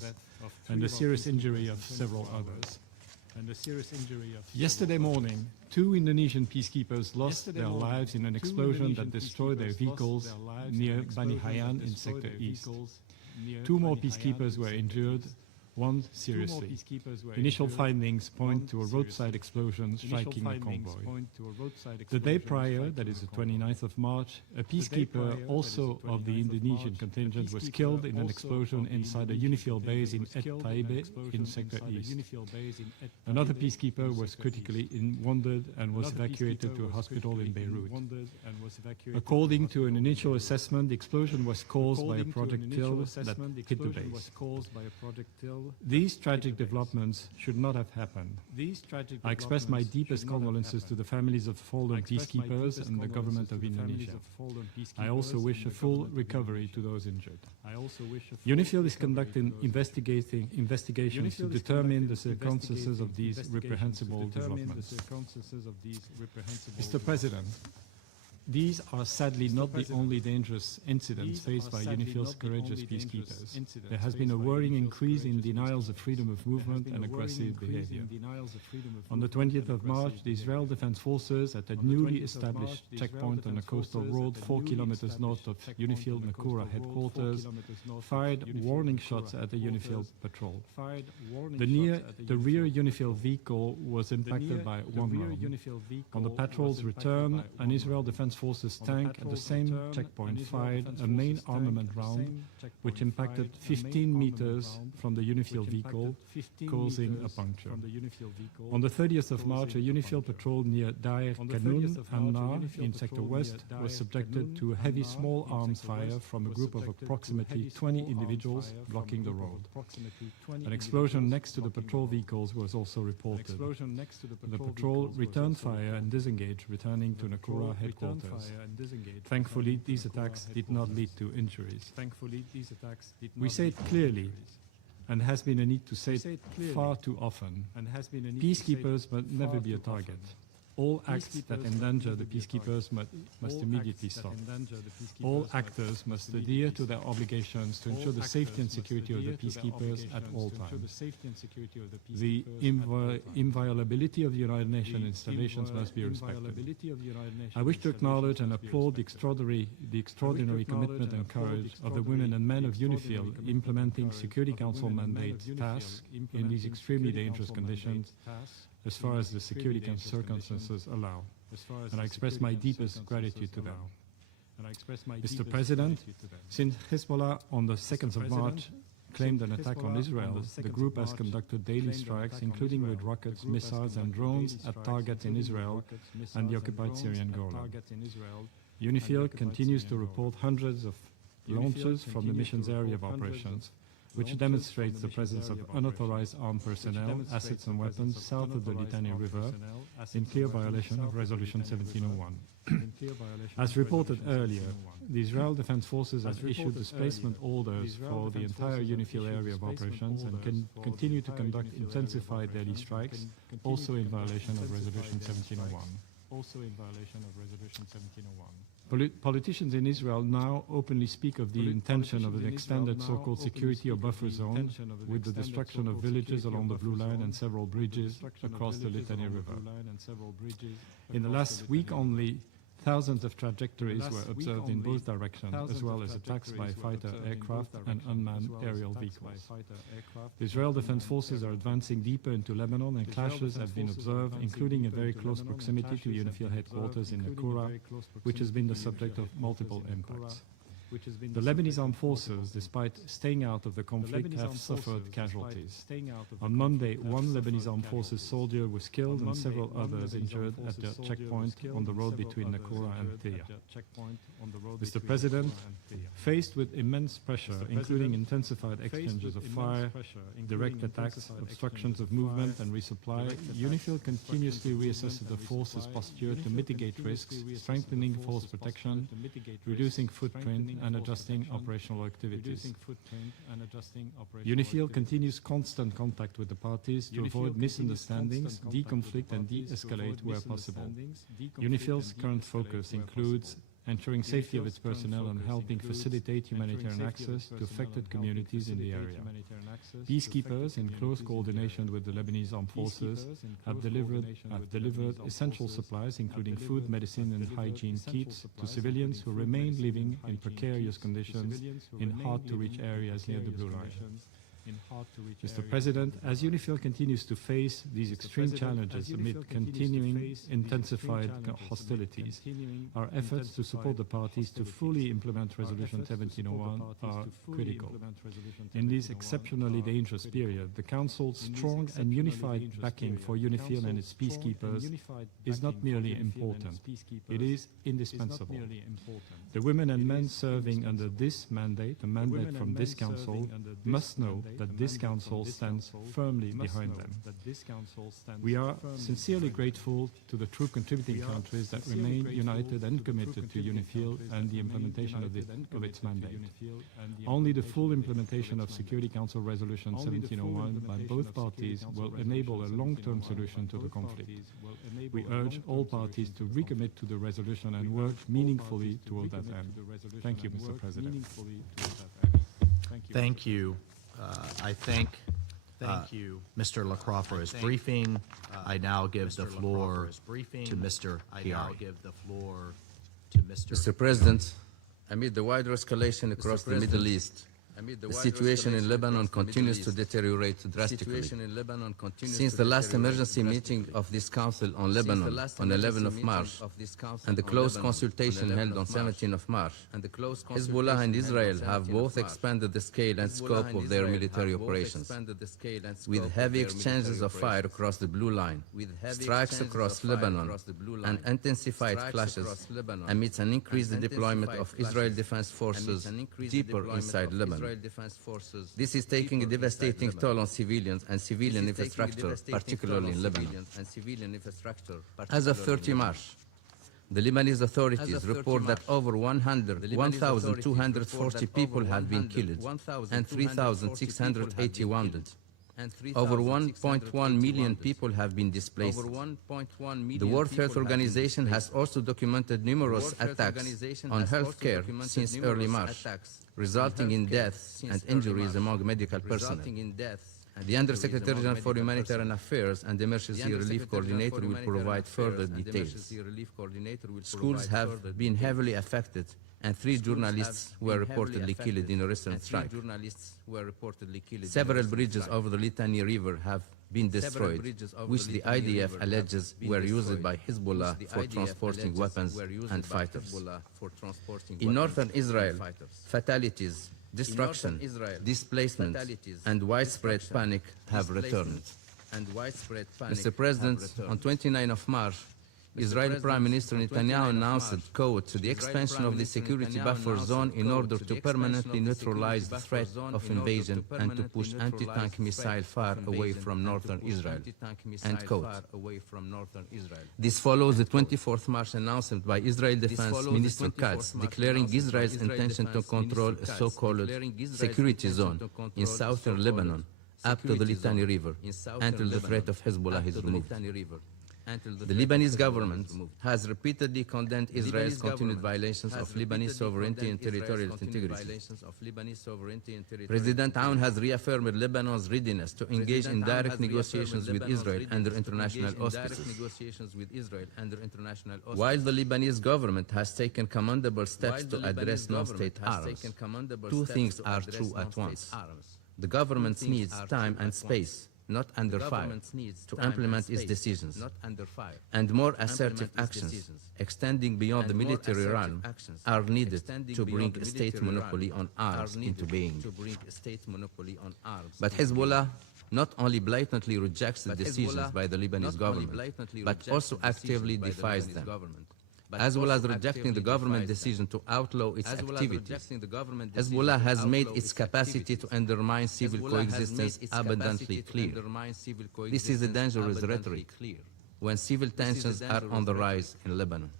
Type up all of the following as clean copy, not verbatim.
peacekeepers and the serious injury of several others. Yesterday morning, 2 Indonesian peacekeepers lost their lives in an explosion that destroyed their vehicles near Bani Hayan in Sector East. 2 more peacekeepers were injured, one seriously. Initial findings point to a roadside explosion striking a convoy. The day prior, that is the 29th of March, a peacekeeper, also of the Indonesian contingent, was killed in an explosion inside a UNIFIL base in Et Taibe in Sector East. Another peacekeeper was critically wounded and was evacuated to a hospital in Beirut. According to an initial assessment, the explosion was caused by a projectile that hit the base. These tragic developments should not have happened. I express my deepest condolences to the families of fallen peacekeepers and the government of Indonesia. I also wish a full recovery to those injured. UNIFIL is conducting investigations to determine the circumstances of these reprehensible developments. Mr. President, these are sadly not the only dangerous incidents faced by UNIFIL's courageous peacekeepers. There has been a worrying increase in denials of freedom of movement and aggressive behavior. On the 20th of March, the Israel Defense Forces at a newly established checkpoint on a coastal road 4 kilometers north of UNIFIL Nakura headquarters fired warning shots at the UNIFIL patrol. The rear UNIFIL vehicle was impacted by one round. On the patrol's return, an Israel Defense Forces tank at the same checkpoint fired a main armament round, which impacted 15 meters from the UNIFIL vehicle, causing a puncture. On the 30th of March, a UNIFIL patrol near Dair Kanun Anna in Sector West was subjected to a heavy small arms fire from a group of approximately 20 individuals blocking the road. An explosion next to the patrol vehicles was also reported. The patrol returned fire and disengaged, returning to Nakura headquarters. Thankfully, these attacks did not lead to injuries. We say it clearly, and has been a need to say it far too often. Peacekeepers must never be a target. All acts that endanger the peacekeepers must immediately stop. All actors must adhere to their obligations to ensure the safety and security of the peacekeepers at all times. The inviolability of the United Nations installations must be respected. I wish to acknowledge and applaud the extraordinary commitment and courage of the women and men of UNIFIL implementing Security Council mandate tasks in these extremely dangerous conditions, as far as the security circumstances allow, and I express my deepest gratitude to them. Mr. President, since Hezbollah on the 2nd of March claimed an attack on Israel, the group has conducted daily strikes, including with rockets, missiles and drones at targets in Israel and the occupied Syrian Golan. UNIFIL continues to report hundreds of launches from the mission's area of operations, which demonstrates the presence of unauthorized armed personnel, assets and weapons south of the Litani River in clear violation of Resolution 1701. As reported earlier, the Israel Defense Forces have issued displacement orders for the entire UNIFIL area of operations and can continue to conduct intensified daily strikes, also in violation of Resolution 1701. Politicians in Israel now openly speak of the intention of an extended so-called security or buffer zone with the destruction of villages along the Blue Line and several bridges across the Litani River. In the last week only, thousands of trajectories were observed in both directions, as well as attacks by fighter aircraft and unmanned aerial vehicles. The Israel Defense Forces are advancing deeper into Lebanon, and clashes have been observed, including in very close proximity to UNIFIL headquarters in Nakura, which has been the subject of multiple impacts. The Lebanese armed forces, despite staying out of the conflict, have suffered casualties. On Monday, one Lebanese armed forces soldier was killed and several others injured at the checkpoint on the road between Nakura and Teya. Mr. President, faced with immense pressure, including intensified exchanges of fire, direct attacks, obstructions of movement and resupply, UNIFIL continuously reassesses the force's posture to mitigate risks, strengthening force protection, reducing footprint, and adjusting operational activities. UNIFIL continues constant contact with the parties to avoid misunderstandings, deconflict and de-escalate where possible. UNIFIL's current focus includes ensuring safety of its personnel and helping facilitate humanitarian access to affected communities in the area. Peacekeepers, in close coordination with the Lebanese armed forces, have delivered essential supplies, including food, medicine, and hygiene kits, to civilians who remain living in precarious conditions in hard-to-reach areas near the Blue Line. Mr. President, as UNIFIL continues to face these extreme challenges amid continuing intensified hostilities, our efforts to support the parties to fully implement Resolution 1701 are critical. In this exceptionally dangerous period, the Council's strong and unified backing for UNIFIL and its peacekeepers is not merely important, it is indispensable. The women and men serving under this mandate, a mandate from this Council, must know that this Council stands firmly behind them. We are sincerely grateful to the true contributing countries that remain united and committed to UNIFIL and the implementation of its mandate. Only the full implementation of Security Council Resolution 1701 by both parties will enable a long-term solution to the conflict. We urge all parties to recommit to the resolution and work meaningfully toward that end. Thank you, Mr. President. Thank you. I thank Mr. Lacroix for his briefing. I now give the floor to Mr. Chiari. Mr. President, amid the wider escalation across the Middle East, the situation in Lebanon continues to deteriorate drastically. Since the last emergency meeting of this Council on Lebanon on 11 of March and the close consultation held on 17 of March, Hezbollah and Israel have both expanded the scale and scope of their military operations, with heavy exchanges of fire across the Blue Line, strikes across Lebanon, and intensified clashes amidst an increased deployment of Israel Defense Forces deeper inside Lebanon. This is taking a devastating toll on civilians and civilian infrastructure, particularly in Lebanon. As of 30 March, the Lebanese authorities report that over 1,240 people have been killed and 3,680 wounded. Over 1.1 million people have been displaced. The World Health Organization has also documented numerous attacks on healthcare since early March, resulting in deaths and injuries among medical personnel. The Undersecretary General for Humanitarian Affairs and Emergency Relief Coordinator will provide further details. Schools have been heavily affected, and 3 journalists were reportedly killed in a recent strike. Several bridges over the Litani River have been destroyed, which the IDF alleges were used by Hezbollah for transporting weapons and fighters. In northern Israel, fatalities, destruction, displacement, and widespread panic have returned. Mr. President, on 29 of March, Israeli Prime Minister Netanyahu announced, quote, the expansion of the security buffer zone in order to permanently neutralize the threat of invasion and to push anti-tank missile far away from northern Israel, end quote. This follows the 24th March announcement by Israel Defense Minister Katz declaring Israel's intention to control a so-called security zone in southern Lebanon up to the Litani River until the threat of Hezbollah is removed. The Lebanese government has repeatedly condemned Israel's continued violations of Lebanese sovereignty and territorial integrity. President Aoun has reaffirmed Lebanon's readiness to engage in direct negotiations with Israel under international auspices. While the Lebanese government has taken commendable steps to address non-state arms, 2 things are true at once. The government needs time and space, not under fire, to implement its decisions, and more assertive actions, extending beyond the military realm, are needed to bring a state monopoly on arms into being. But Hezbollah not only blatantly rejects the decisions by the Lebanese government, but also actively defies them, as well as rejecting the government decision to outlaw its activities. Hezbollah has made its capacity to undermine civil coexistence abundantly clear. This is a dangerous rhetoric when civil tensions are on the rise in Lebanon.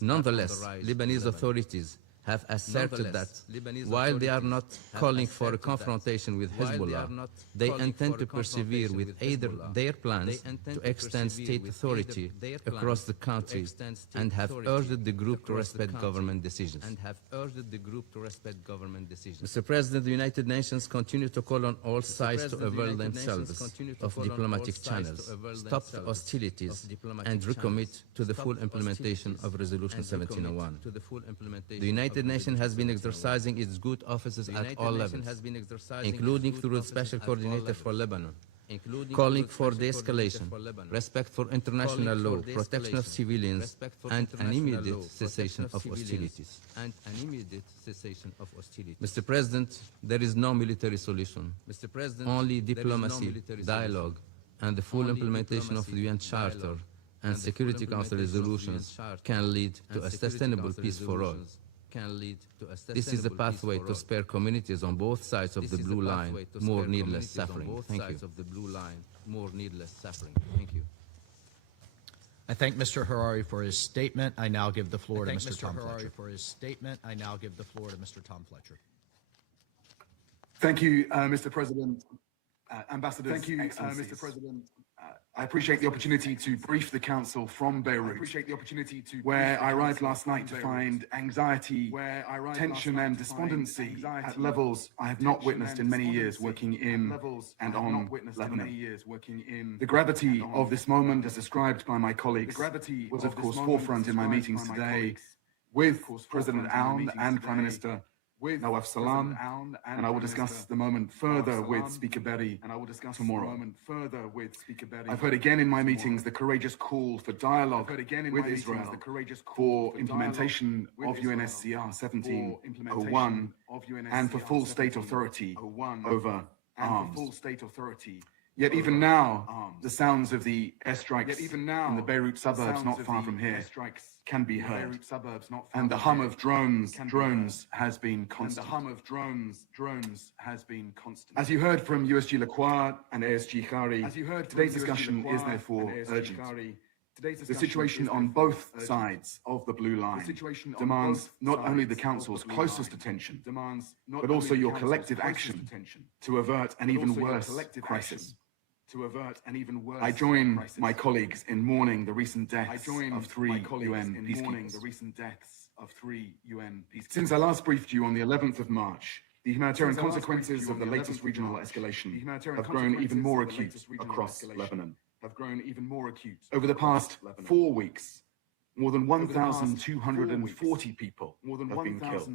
Nonetheless, Lebanese authorities have asserted that while they are not calling for a confrontation with Hezbollah, they intend to persevere with either their plans to extend state authority across the country and have urged the group to respect government decisions. Mr. President, the United Nations continue to call on all sides to avail themselves of diplomatic channels, stop the hostilities, and recommit to the full implementation of Resolution 1701. The United Nations has been exercising its good offices at all levels, including through the Special Coordinator for Lebanon, calling for de-escalation, respect for international law, protection of civilians, and an immediate cessation of hostilities. Mr. President, there is no military solution. Only diplomacy, dialogue, and the full implementation of the UN Charter and Security Council resolutions can lead to a sustainable peace for all. This is a pathway to spare communities on both sides of the blue line more needless suffering. Thank you. I thank Mr. Harari for his statement. I now give the floor to Mr. Tom Fletcher. Thank you, Mr. President. Ambassadors, thank you, Mr. President. I appreciate the opportunity to brief the Council from Beirut, where I arrived last night to find anxiety, tension and despondency at levels I have not witnessed in many years working in and on Lebanon. The gravity of this moment, as described by my colleagues, was of course forefront in my meetings today with President Aoun and Prime Minister Nawaf Salam, and I will discuss the moment further with Speaker Berry tomorrow. I've heard again in my meetings the courageous call for dialogue with Israel, for implementation of UNSCR 1701, and for full state authority over arms. Yet even now, the sounds of the airstrikes in the Beirut suburbs not far from here can be heard, and the hum of drones has been constant. As you heard from USG Lacroix and ASG Khari, today's discussion is therefore urgent. The situation on both sides of the blue line demands not only the Council's closest attention, but also your collective action to avert an even worse crisis. I join my colleagues in mourning the recent deaths of three UN peacekeepers. Since I last briefed you on the 11th of March, the humanitarian consequences of the latest regional escalation have grown even more acute across Lebanon. Over the past 4 weeks, more than 1,240 people have been killed,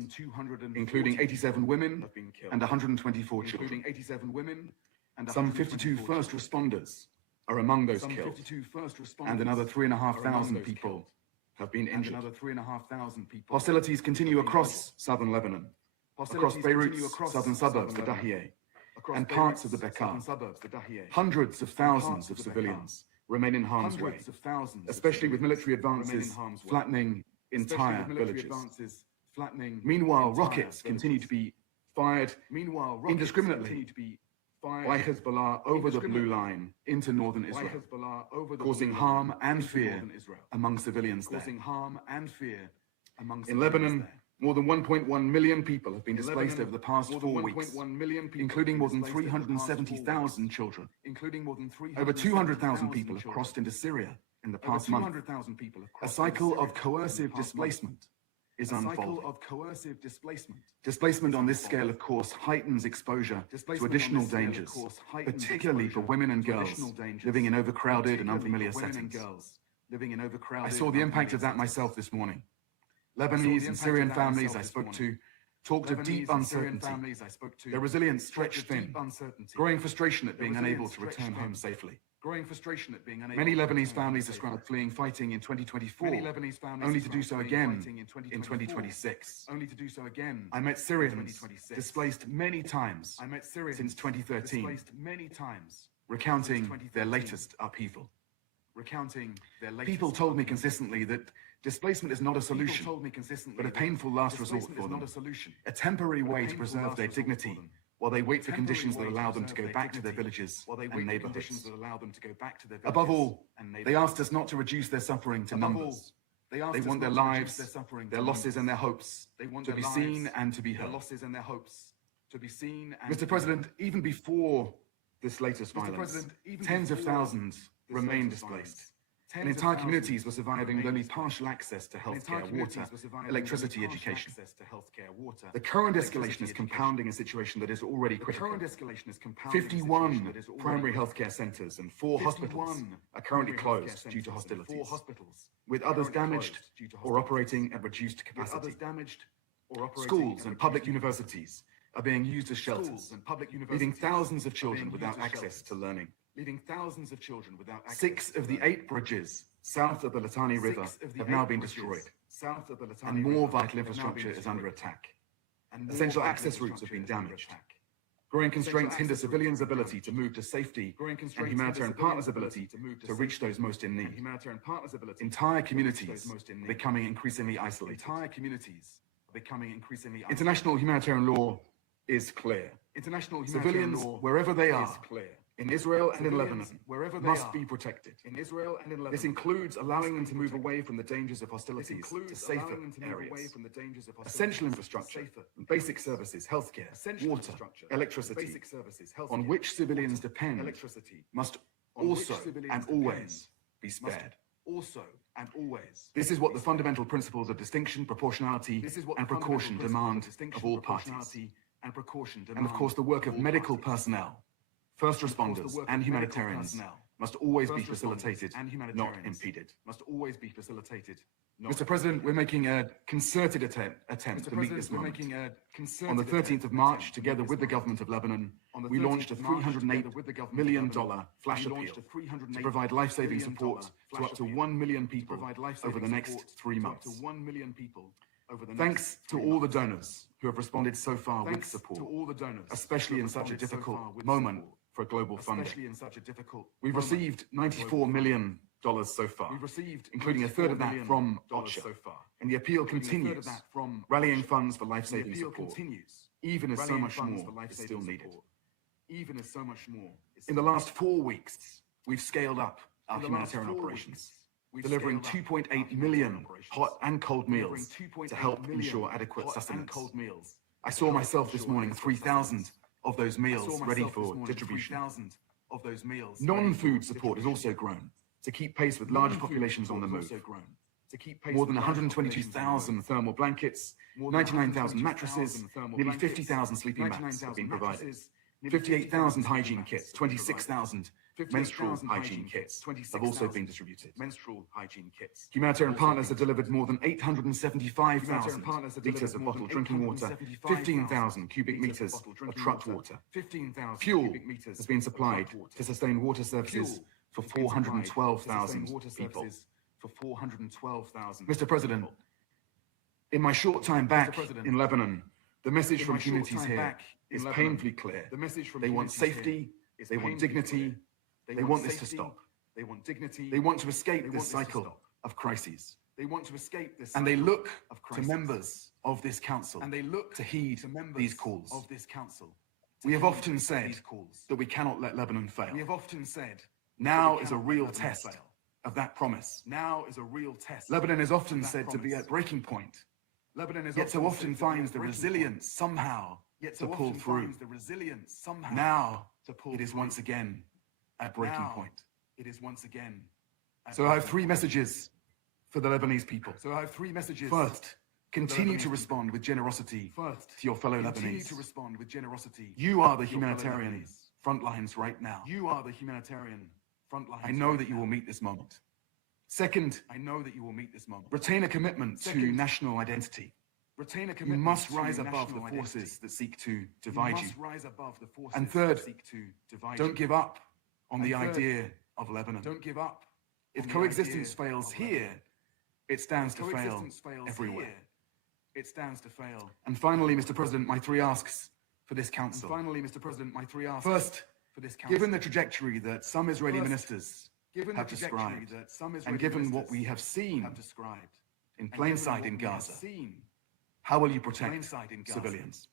including 87 women and 124 children. Some 52 first responders are among those killed, and another 3,500 people have been injured. Hostilities continue across southern Lebanon, across Beirut's southern suburbs, the Dahieh, and parts of the Bekaa. Hundreds of thousands of civilians remain in harm's way, especially with military advances flattening entire villages. Meanwhile, rockets continue to be fired indiscriminately by Hezbollah over the blue line into northern Israel, causing harm and fear among civilians there. In Lebanon, more than 1.1 million people have been displaced over the past 4 weeks, including more than 370,000 children. Over 200,000 people have crossed into Syria in the past month. A cycle of coercive displacement is unfolding. Displacement on this scale, of course, heightens exposure to additional dangers, particularly for women and girls living in overcrowded and unfamiliar settings. I saw the impact of that myself this morning. Lebanese and Syrian families I spoke to talked of deep uncertainty, their resilience stretched thin, growing frustration at being unable to return home safely. Many Lebanese families described fleeing fighting in 2024, only to do so again in 2026. I met Syrians displaced many times since 2013, recounting their latest upheaval. People told me consistently that displacement is not a solution, but a painful last resort for them, a temporary way to preserve their dignity while they wait for conditions that allow them to go back to their villages and neighborhoods. Above all, they asked us not to reduce their suffering to numbers, They want their lives, their suffering, their losses and their hopes to be seen and to be heard. Mr. President, even before this latest violence, tens of thousands remain displaced. And entire communities were surviving with only partial access to healthcare, water, electricity, education. The current escalation is compounding a situation that is already critical. 51 primary healthcare centers and 4 hospitals are currently closed due to hostilities, with others damaged or operating at reduced capacity. Schools and public universities are being used as shelters, leaving thousands of children without access to learning. 6 of the 8 bridges south of the Litani River have now been destroyed, and more vital infrastructure is under attack. Essential access routes have been damaged. Growing constraints hinder civilians' ability to move to safety and humanitarian partners' ability to reach those most in need. Entire communities are becoming increasingly isolated. International humanitarian law is clear. Civilians, wherever they are, in Israel and in Lebanon, must be protected. This includes allowing them to move away from the dangers of hostilities to safer areas. Essential infrastructure, basic services, healthcare, water, electricity, on which civilians depend, must also and always be spared. This is what the fundamental principles of distinction, proportionality, and precaution demand of all parties. And of course, the work of medical personnel, first responders, and humanitarians must always be facilitated, not impeded. Mr. President, we're making a concerted attempt to meet this moment. On the 13th of March, together with the government of Lebanon, we launched a $308 million flash appeal to provide life-saving support to up to 1 million people over the next 3 months. Thanks to all the donors who have responded so far with support, especially in such a difficult moment for global funding. We've received $94 million so far, including a third of that from OCHA. And the appeal continues, rallying funds for life-saving support, even as so much more is still needed. In the last 4 weeks, we've scaled up our humanitarian operations, delivering 2.8 million hot and cold meals to help ensure adequate sustenance. I saw myself this morning 3,000 of those meals ready for distribution. Non-food support has also grown to keep pace with large populations on the move. More than 122,000 thermal blankets, 99,000 mattresses, nearly 50,000 sleeping mats have been provided. 58,000 hygiene kits, 26,000 menstrual hygiene kits have also been distributed. Humanitarian partners have delivered more than 875,000 litres of bottled drinking water, 15,000 cubic metres of trucked water. Fuel has been supplied to sustain water services for 412,000 people. Mr. President, in my short time back in Lebanon, the message from communities here is painfully clear. They want safety, they want dignity, they want this to stop. They want to escape this cycle of crises. And they look to members of this council to heed these calls. We have often said that we cannot let Lebanon fail. Now is a real test of that promise. Lebanon is often said to be at breaking point, yet so often finds the resilience somehow to pull through. Now it is once again at breaking point. So I have 3 messages for the Lebanese people. First, continue to respond with generosity to your fellow Lebanese. You are the humanitarian front lines right now. I know that you will meet this moment. Second, retain a commitment to national identity. You must rise above the forces that seek to divide you. And third, don't give up on the idea of Lebanon. If coexistence fails here, it stands to fail everywhere. And finally, Mr. President, my 3 asks for this council. First, given the trajectory that some Israeli ministers have described, and given what we have seen in plain sight in Gaza, how will you protect civilians?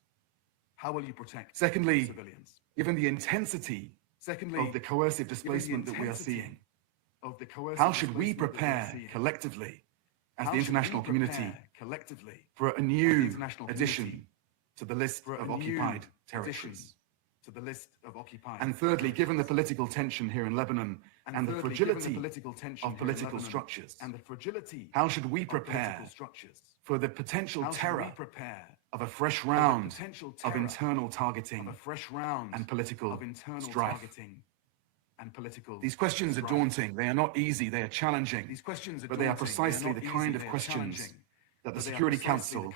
Secondly, given the intensity of the coercive displacement that we are seeing, how should we prepare collectively as the international community collectively for a new addition to the list of occupied territories. And thirdly, given the political tension here in Lebanon and the fragility of political structures, how should we prepare for the potential terror of a fresh round of internal targeting and political strife? These questions are daunting, they are not easy, they are challenging, but they are precisely the kind of questions that the Security Council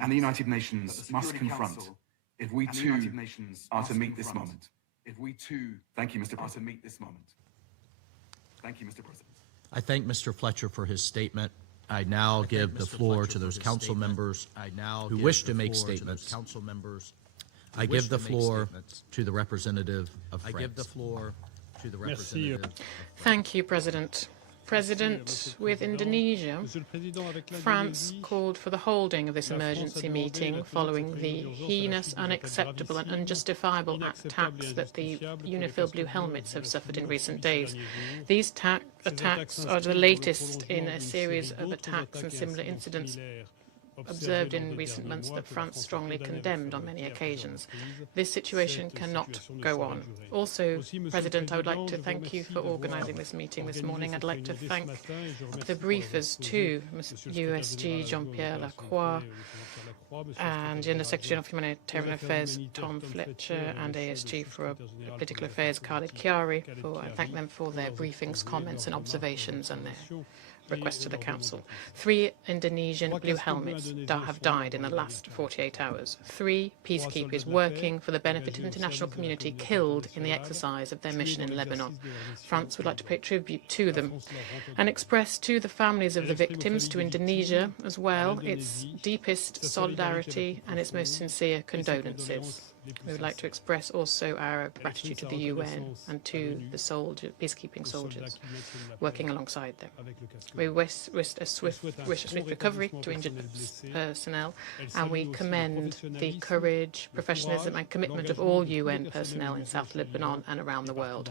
and the United Nations must confront if we too are to meet this moment. Thank you, Mr. President. I thank Mr. Fletcher for his statement. I now give the floor to those council members who wish to make statements. I give the floor to the representative of France. Thank you, President. With Indonesia, France called for the holding of this emergency meeting following the heinous, unacceptable and unjustifiable attacks that the UNIFIL Blue Helmets have suffered in recent days. These attacks are the latest in a series of attacks and similar incidents observed in recent months that France strongly condemned on many occasions. This situation cannot go on. Also, President, I would like to thank you for organising this meeting this morning. I'd like to thank the briefers too, USG Jean-Pierre Lacroix and General Secretary of Humanitarian Affairs Tom Fletcher and ASG for Political Affairs Khalid Chiari. I thank them for their briefings, comments and observations and their request to the Council. 3 Indonesian Blue Helmets have died in the last 48 hours. 3 peacekeepers working for the benefit of the international community killed in the exercise of their mission in Lebanon. France would like to pay tribute to them and express to the families of the victims, to Indonesia as well, its deepest solidarity and its most sincere condolences. We would like to express also our gratitude to the UN and to the peacekeeping soldiers working alongside them. We wish a swift recovery to injured personnel, and we commend the courage, professionalism and commitment of all UN personnel in South Lebanon and around the world.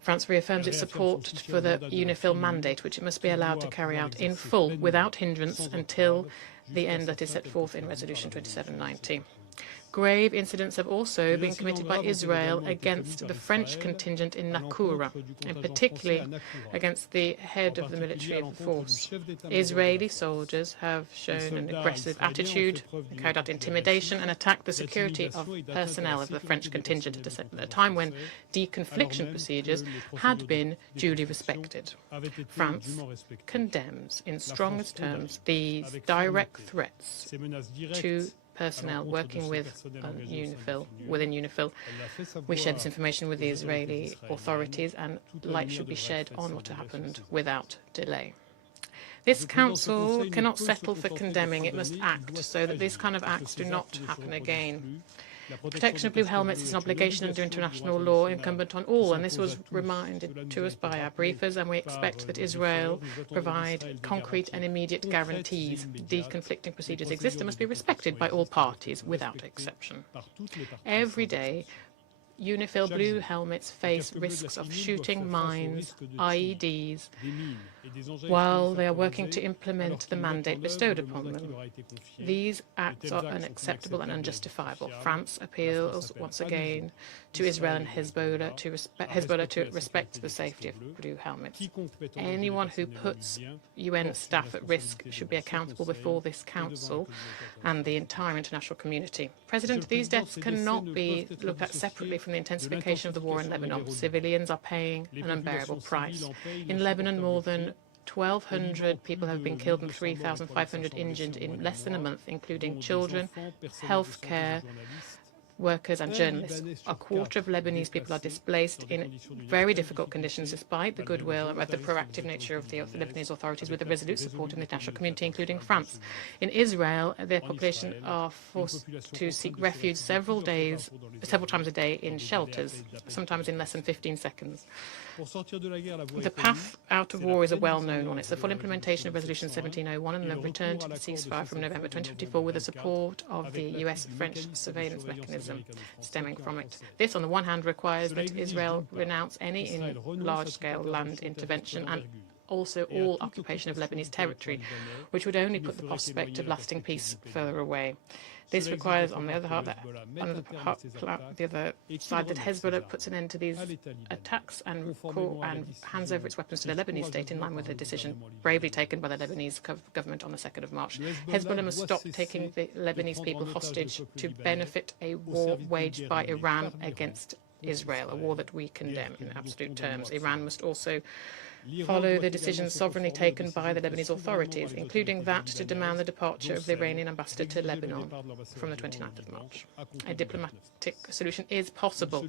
France reaffirms its support for the UNIFIL mandate, which it must be allowed to carry out in full without hindrance until the end that is set forth in Resolution 2790. Grave incidents have also been committed by Israel against the French contingent in Nakura, and particularly against the head of the military force. Israeli soldiers have shown an aggressive attitude, carried out intimidation and attacked the security of personnel of the French contingent at a time when deconfliction procedures had been duly respected. France condemns in strongest terms these direct threats to personnel working within UNIFIL. We share this information with the Israeli authorities, and light should be shed on what happened without delay. This Council cannot settle for condemning, it must act so that these kind of acts do not happen again. Protection of blue helmets is an obligation under international law incumbent on all, and this was reminded to us by our briefers, and we expect that Israel provide concrete and immediate guarantees. Deconflicting procedures exist and must be respected by all parties without exception. Every day, UNIFIL blue helmets face risks of shooting mines, IEDs, while they are working to implement the mandate bestowed upon them. These acts are unacceptable and unjustifiable. France appeals once again to Israel and Hezbollah to respect the safety of blue helmets. Anyone who puts UN staff at risk should be accountable before this Council and the entire international community. President, these deaths cannot be looked at separately from the intensification of the war in Lebanon. Civilians are paying an unbearable price. In Lebanon, more than 1,200 people have been killed and 3,500 injured in less than a month, including children, healthcare workers and journalists. A quarter of Lebanese people are displaced in very difficult conditions, despite the goodwill and the proactive nature of the Lebanese authorities, with the resolute support of the international community, including France. In Israel, their population are forced to seek refuge several times a day in shelters, sometimes in less than 15 seconds. The path out of war is a well-known one. It's the full implementation of Resolution 1701 and the return to the ceasefire from November 2054 with the support of the US-French surveillance mechanism stemming from it. This, on the one hand, requires that Israel renounce any large-scale land intervention, and also all occupation of Lebanese territory, which would only put the prospect of lasting peace further away. This requires, on the other hand, the other side, that Hezbollah puts an end to these attacks and hands over its weapons to the Lebanese state in line with the decision bravely taken by the Lebanese government on the 2nd of March. Hezbollah must stop taking the Lebanese people hostage to benefit a war waged by Iran against Israel, a war that we condemn in absolute terms. Iran must also follow the decisions sovereignly taken by the Lebanese authorities, including that to demand the departure of the Iranian ambassador to Lebanon from the 29th of March. A diplomatic solution is possible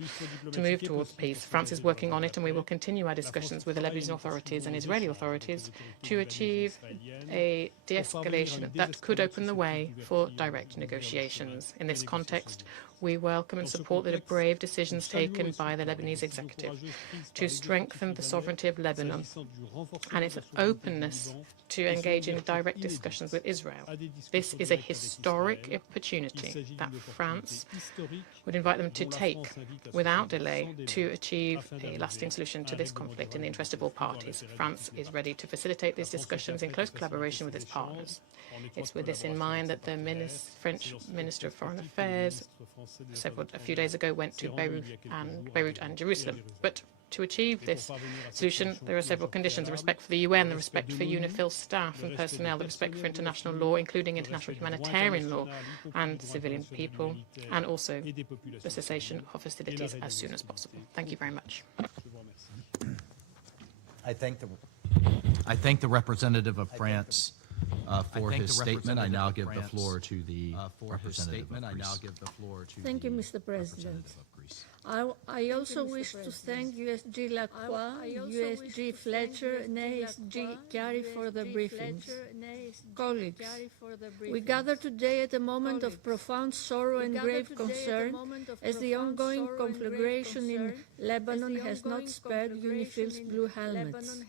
to move towards peace. France is working on it, and we will continue our discussions with the Lebanese authorities and Israeli authorities to achieve a de-escalation that could open the way for direct negotiations. In this context, we welcome and support the brave decisions taken by the Lebanese executive to strengthen the sovereignty of Lebanon and its openness to engage in direct discussions with Israel. This is a historic opportunity that France would invite them to take without delay to achieve a lasting solution to this conflict in the interest of all parties. France is ready to facilitate these discussions in close collaboration with its partners. It's with this in mind that the French Minister of Foreign Affairs a few days ago went to Beirut and Jerusalem. But to achieve this solution, there are several conditions: the respect for the UN, the respect for UNIFIL staff and personnel, the respect for international law, including international humanitarian law and civilian people, and also the cessation of hostilities as soon as possible. Thank you very much. I thank the representative of France for his statement. I now give the floor to the representative of Greece. Thank you, Mr. President. I also wish to thank USG Lacroix, USG Fletcher, and ASG Carey for the briefings. Colleagues, we gather today at a moment of profound sorrow and grave concern as the ongoing conflagration in Lebanon has not spared UNIFIL's blue helmets.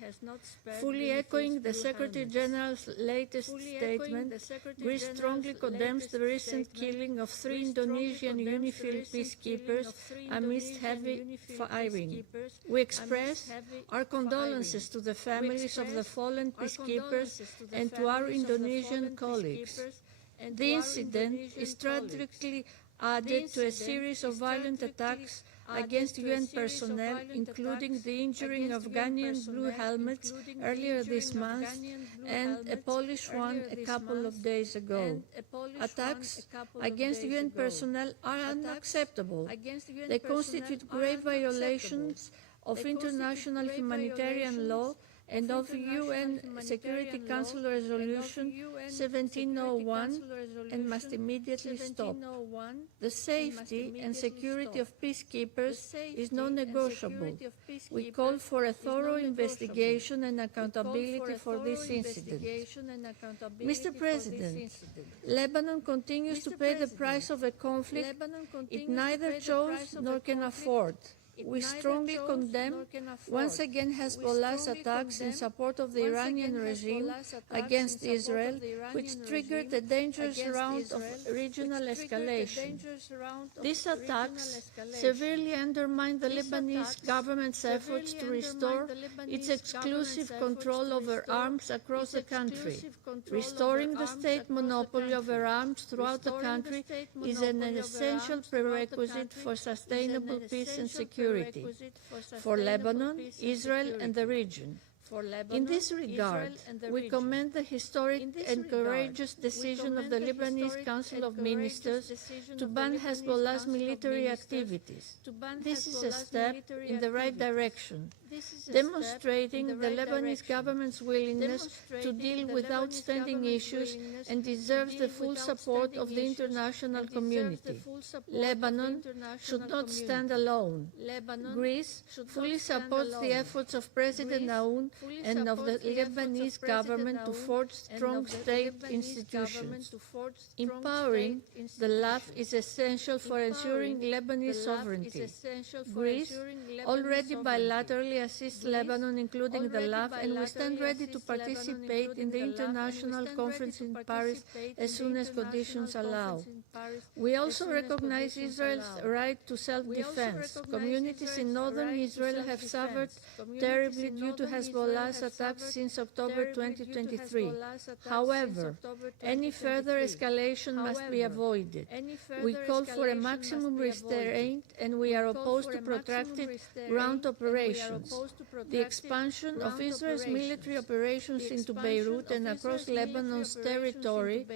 Fully echoing the Secretary General's latest statement, Greece strongly condemns the recent killing of 3 Indonesian UNIFIL peacekeepers amidst heavy firing. We express our condolences to the families of the fallen peacekeepers and to our Indonesian colleagues. The incident is tragically added to a series of violent attacks against UN personnel, including the injuring of Ghanaian blue helmets earlier this month and a Polish one a couple of days ago. Attacks against UN personnel are unacceptable. They constitute grave violations of international humanitarian law and of UN Security Council Resolution 1701 and must immediately stop. The safety and security of peacekeepers is non-negotiable. We call for a thorough investigation and accountability for this incident. Mr. President, Lebanon continues to pay the price of a conflict it neither chose nor can afford. We strongly condemn once again Hezbollah's attacks in support of the Iranian regime against Israel, which triggered a dangerous round of regional escalation. These attacks severely undermine the Lebanese government's efforts to restore its exclusive control over arms across the country. Restoring the state monopoly over arms throughout the country is an essential prerequisite for sustainable peace and security for Lebanon, Israel, and the region. In this regard, we commend the historic and courageous decision of the Lebanese Council of Ministers to ban Hezbollah's military activities. This is a step in the right direction, demonstrating the Lebanese government's willingness to deal with outstanding issues and deserves the full support of the international community. Lebanon should not stand alone. Greece fully supports the efforts of President Aoun and of the Lebanese government to forge strong state institutions. Empowering the LAF is essential for ensuring Lebanese sovereignty. Greece already bilaterally assists Lebanon, including the LAF, and we stand ready to participate in the international conference in Paris as soon as conditions allow. We also recognize Israel's right to self-defense. Communities in northern Israel have suffered terribly due to Hezbollah Hezbollah's attacks since October 2023. However, any further escalation must be avoided. We call for a maximum restraint, and we are opposed to protracted ground operations. The expansion of Israel's military operations into Beirut and across Lebanon's territory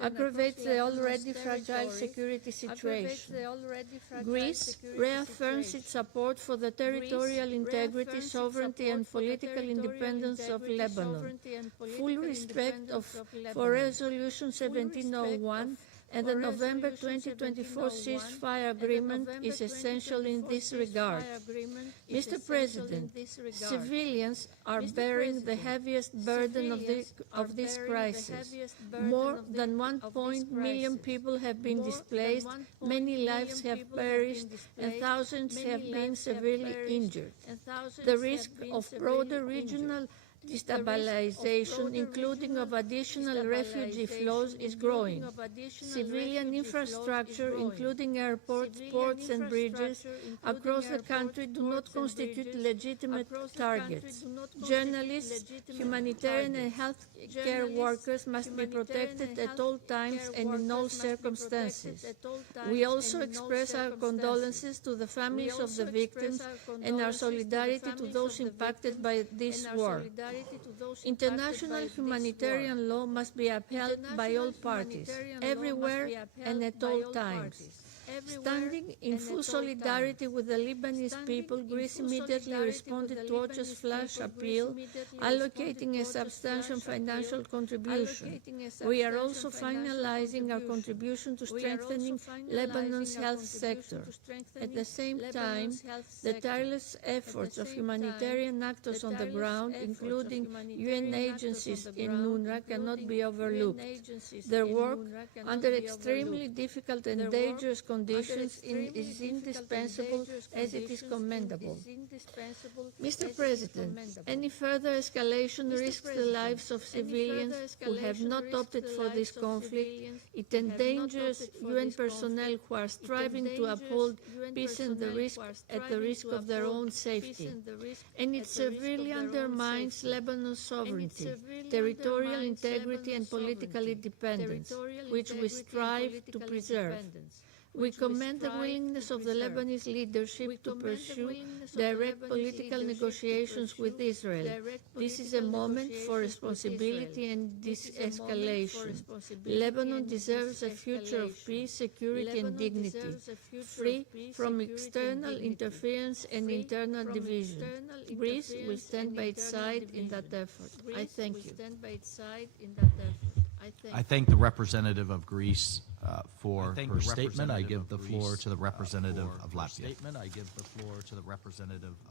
aggravates the already fragile security situation. Greece reaffirms its support for the territorial integrity, sovereignty and political independence of Lebanon. Full respect for Resolution 1701 and the November 2024 ceasefire agreement is essential in this regard. Mr. President, civilians are bearing the heaviest burden of this crisis. More than 1 million people have been displaced, many lives have perished, and thousands have been severely injured. The risk of broader regional destabilization, including of additional refugee flows, is growing. Civilian infrastructure, including airports, ports and bridges across the country, do not constitute legitimate targets. Journalists, humanitarian and health care workers must be protected at all times and in all circumstances. We also express our condolences to the families of the victims and our solidarity to those impacted by this war. International humanitarian law must be upheld by all parties, everywhere and at all times. Standing in full solidarity with the Lebanese people, Greece immediately responded to OCHA's flash appeal, allocating a substantial financial contribution. We are also finalizing our contribution to strengthening Lebanon's health sector. At the same time, the tireless efforts of humanitarian actors on the ground, including UN agencies in UNRWA, cannot be overlooked. Their work, under extremely difficult and dangerous conditions, is indispensable as it is commendable. Mr. President, any further escalation risks the lives of civilians who have not opted for this conflict. It endangers UN personnel who are striving to uphold peace at the risk of their own safety. And it severely undermines Lebanon's sovereignty, territorial integrity and political independence, which we strive to preserve. We commend the willingness of the Lebanese leadership to pursue direct political negotiations with Israel. This is a moment for responsibility and de-escalation. Lebanon deserves a future of peace, security and dignity, free from external interference and internal division. Greece will stand by its side in that effort. I thank you. I thank the representative of Greece for her statement. I give the floor to the representative of Latvia.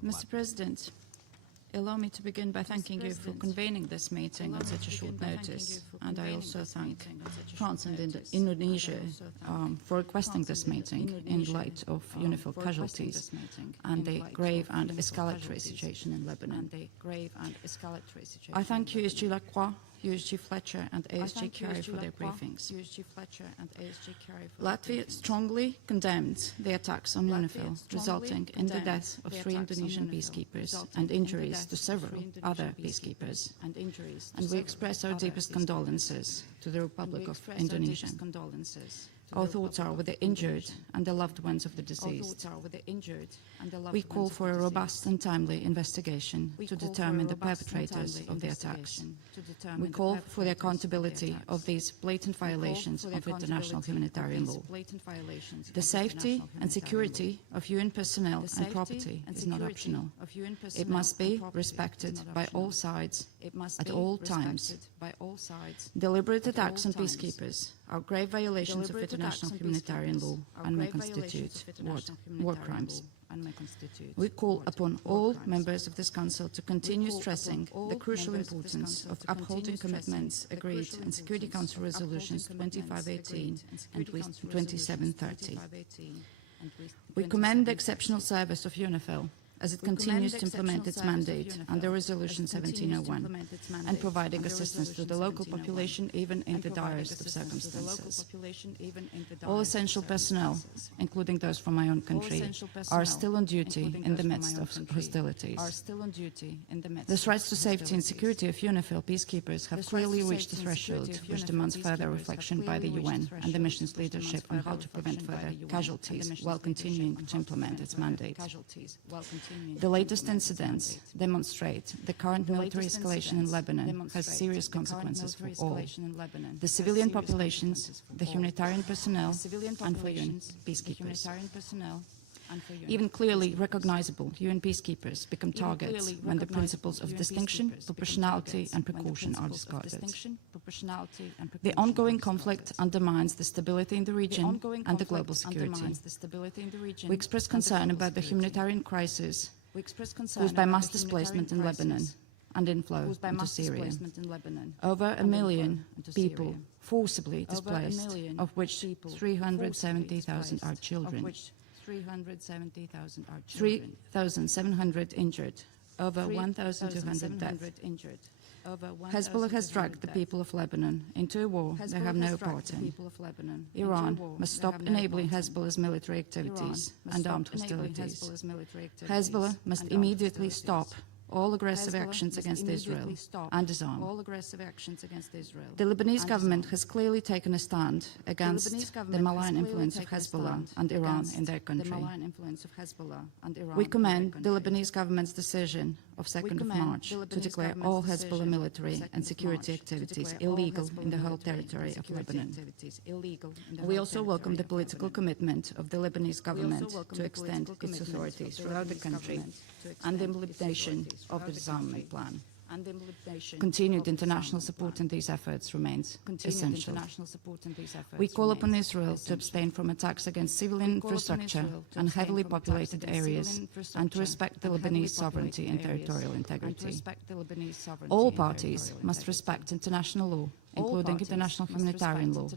Mr. President, allow me to begin by thanking you for convening this meeting on such a short notice, and I also thank France and Indonesia for requesting this meeting in light of UNIFIL casualties and the grave and escalatory situation in Lebanon. I thank USG Lacroix, USG Fletcher and ASG Carey for their briefings. Latvia strongly condemned the attacks on UNIFIL, resulting in the death of 3 Indonesian peacekeepers and injuries to several other peacekeepers. And we express our deepest condolences to the Republic of Indonesia. Our thoughts are with the injured and the loved ones of the deceased. We call for a robust and timely investigation to determine the perpetrators of the attacks. We call for the accountability of these blatant violations of international humanitarian law. The safety and security of UN personnel and property is not optional. It must be respected by all sides at all times. Deliberate attacks on peacekeepers are grave violations of international humanitarian law and may constitute war crimes. We call upon all members of this Council to continue stressing the crucial importance of upholding commitments agreed in Security Council Resolutions 2518 and 2730. We commend the exceptional service of UNIFIL as it continues to implement its mandate under Resolution 1701 and providing assistance to the local population even in the direst of circumstances. All essential personnel, including those from my own country, are still on duty in the midst of hostilities. The threats to safety and security of UNIFIL peacekeepers have clearly reached a threshold which demands further reflection by the UN and the mission's leadership on how to prevent further casualties while continuing to implement its mandate. The latest incidents demonstrate the current military escalation in Lebanon has serious consequences for all: the civilian populations, the humanitarian personnel, and for UN peacekeepers. Even clearly recognizable UN peacekeepers become targets when the principles of distinction, proportionality, and precaution are discarded. The ongoing conflict undermines the stability in the region and the global security. We express concern about the humanitarian crisis caused by mass displacement in Lebanon and inflow into Syria. Over 1 million people forcibly displaced, of which 370,000 are children. 3,700 injured, over 1,200 deaths. Hezbollah has dragged the people of Lebanon into a war they have no part in. Iran must stop enabling Hezbollah's military activities and armed hostilities. Hezbollah must immediately stop all aggressive actions against Israel and disarm. The Lebanese government has clearly taken a stand against the malign influence of Hezbollah and Iran in their country. We commend the Lebanese government's decision of 2nd of March to declare all Hezbollah military and security activities illegal in the whole territory of Lebanon. We also welcome the political commitment of the Lebanese government to extend its authorities throughout the country and the implementation of the disarmament plan. Continued international support in these efforts remains essential. We call upon Israel to abstain from attacks against civilian infrastructure and heavily populated areas and to respect the Lebanese sovereignty and territorial integrity. All parties must respect international law, including international humanitarian law,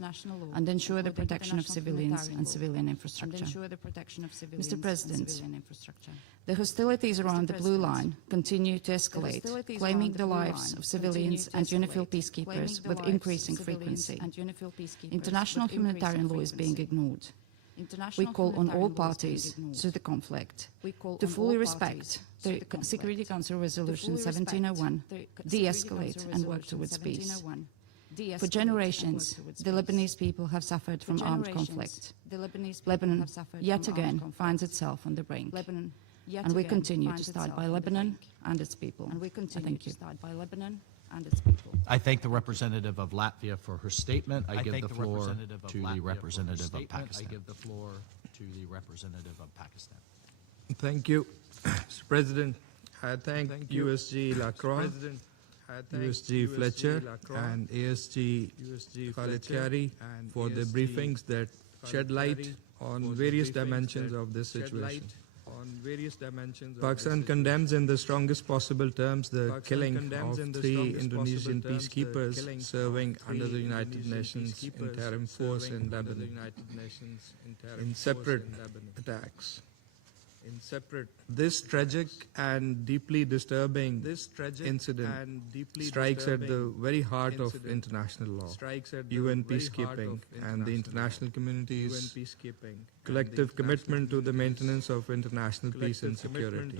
and ensure the protection of civilians and civilian infrastructure. Mr. President, the hostilities around the Blue Line continue to escalate, claiming the lives of civilians and UNIFIL peacekeepers with increasing frequency. International humanitarian law is being ignored. We call on all parties to the conflict to fully respect the Security Council Resolution 1701, de-escalate and work towards peace. For generations, the Lebanese people have suffered from armed conflict. Lebanon, yet again, finds itself on the brink. And we continue to stand by Lebanon and its people. Thank you. I thank the representative of Latvia for her statement. I give the floor to the representative of Pakistan. Thank you, Mr. President. I thank USG Lacroix, USG Fletcher, and ASG Khalid Kyari for the briefings that shed light on various dimensions of this situation. Pakistan condemns in the strongest possible terms the killing of 3 Indonesian peacekeepers serving under the United Nations Interim Force in Lebanon in separate attacks. This tragic and deeply disturbing incident strikes at the very heart of international law, UN peacekeeping, and the international community's collective commitment to the maintenance of international peace and security.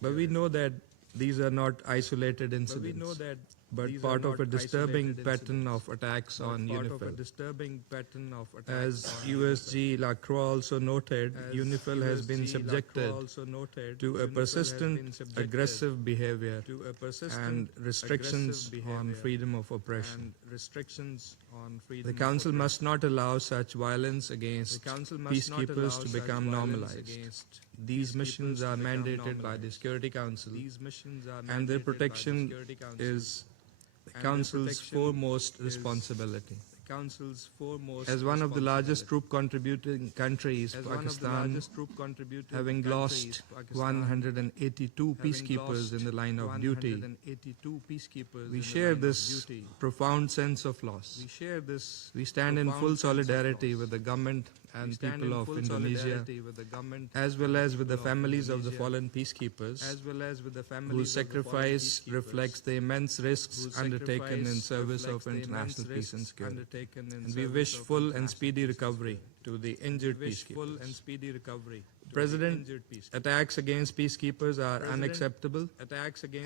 But we know that these are not isolated incidents, but part of a disturbing pattern of attacks on UNIFIL. As USG Lacroix also noted, UNIFIL has been subjected to a persistent aggressive behavior and restrictions on freedom of oppression. The Council must not allow such violence against peacekeepers to become normalized. These missions are mandated by the Security Council, and their protection is the Council's foremost responsibility. Council's foremost as one of the largest troop contributing countries, Pakistan, having lost 182 peacekeepers in the line of duty, we share this profound sense of loss. We stand in full solidarity with the government and people of Indonesia, as well as with the families of the fallen peacekeepers, whose sacrifice reflects the immense risks undertaken in service of international peace and security. And we wish full and speedy recovery to the injured peacekeepers. President, attacks against peacekeepers are unacceptable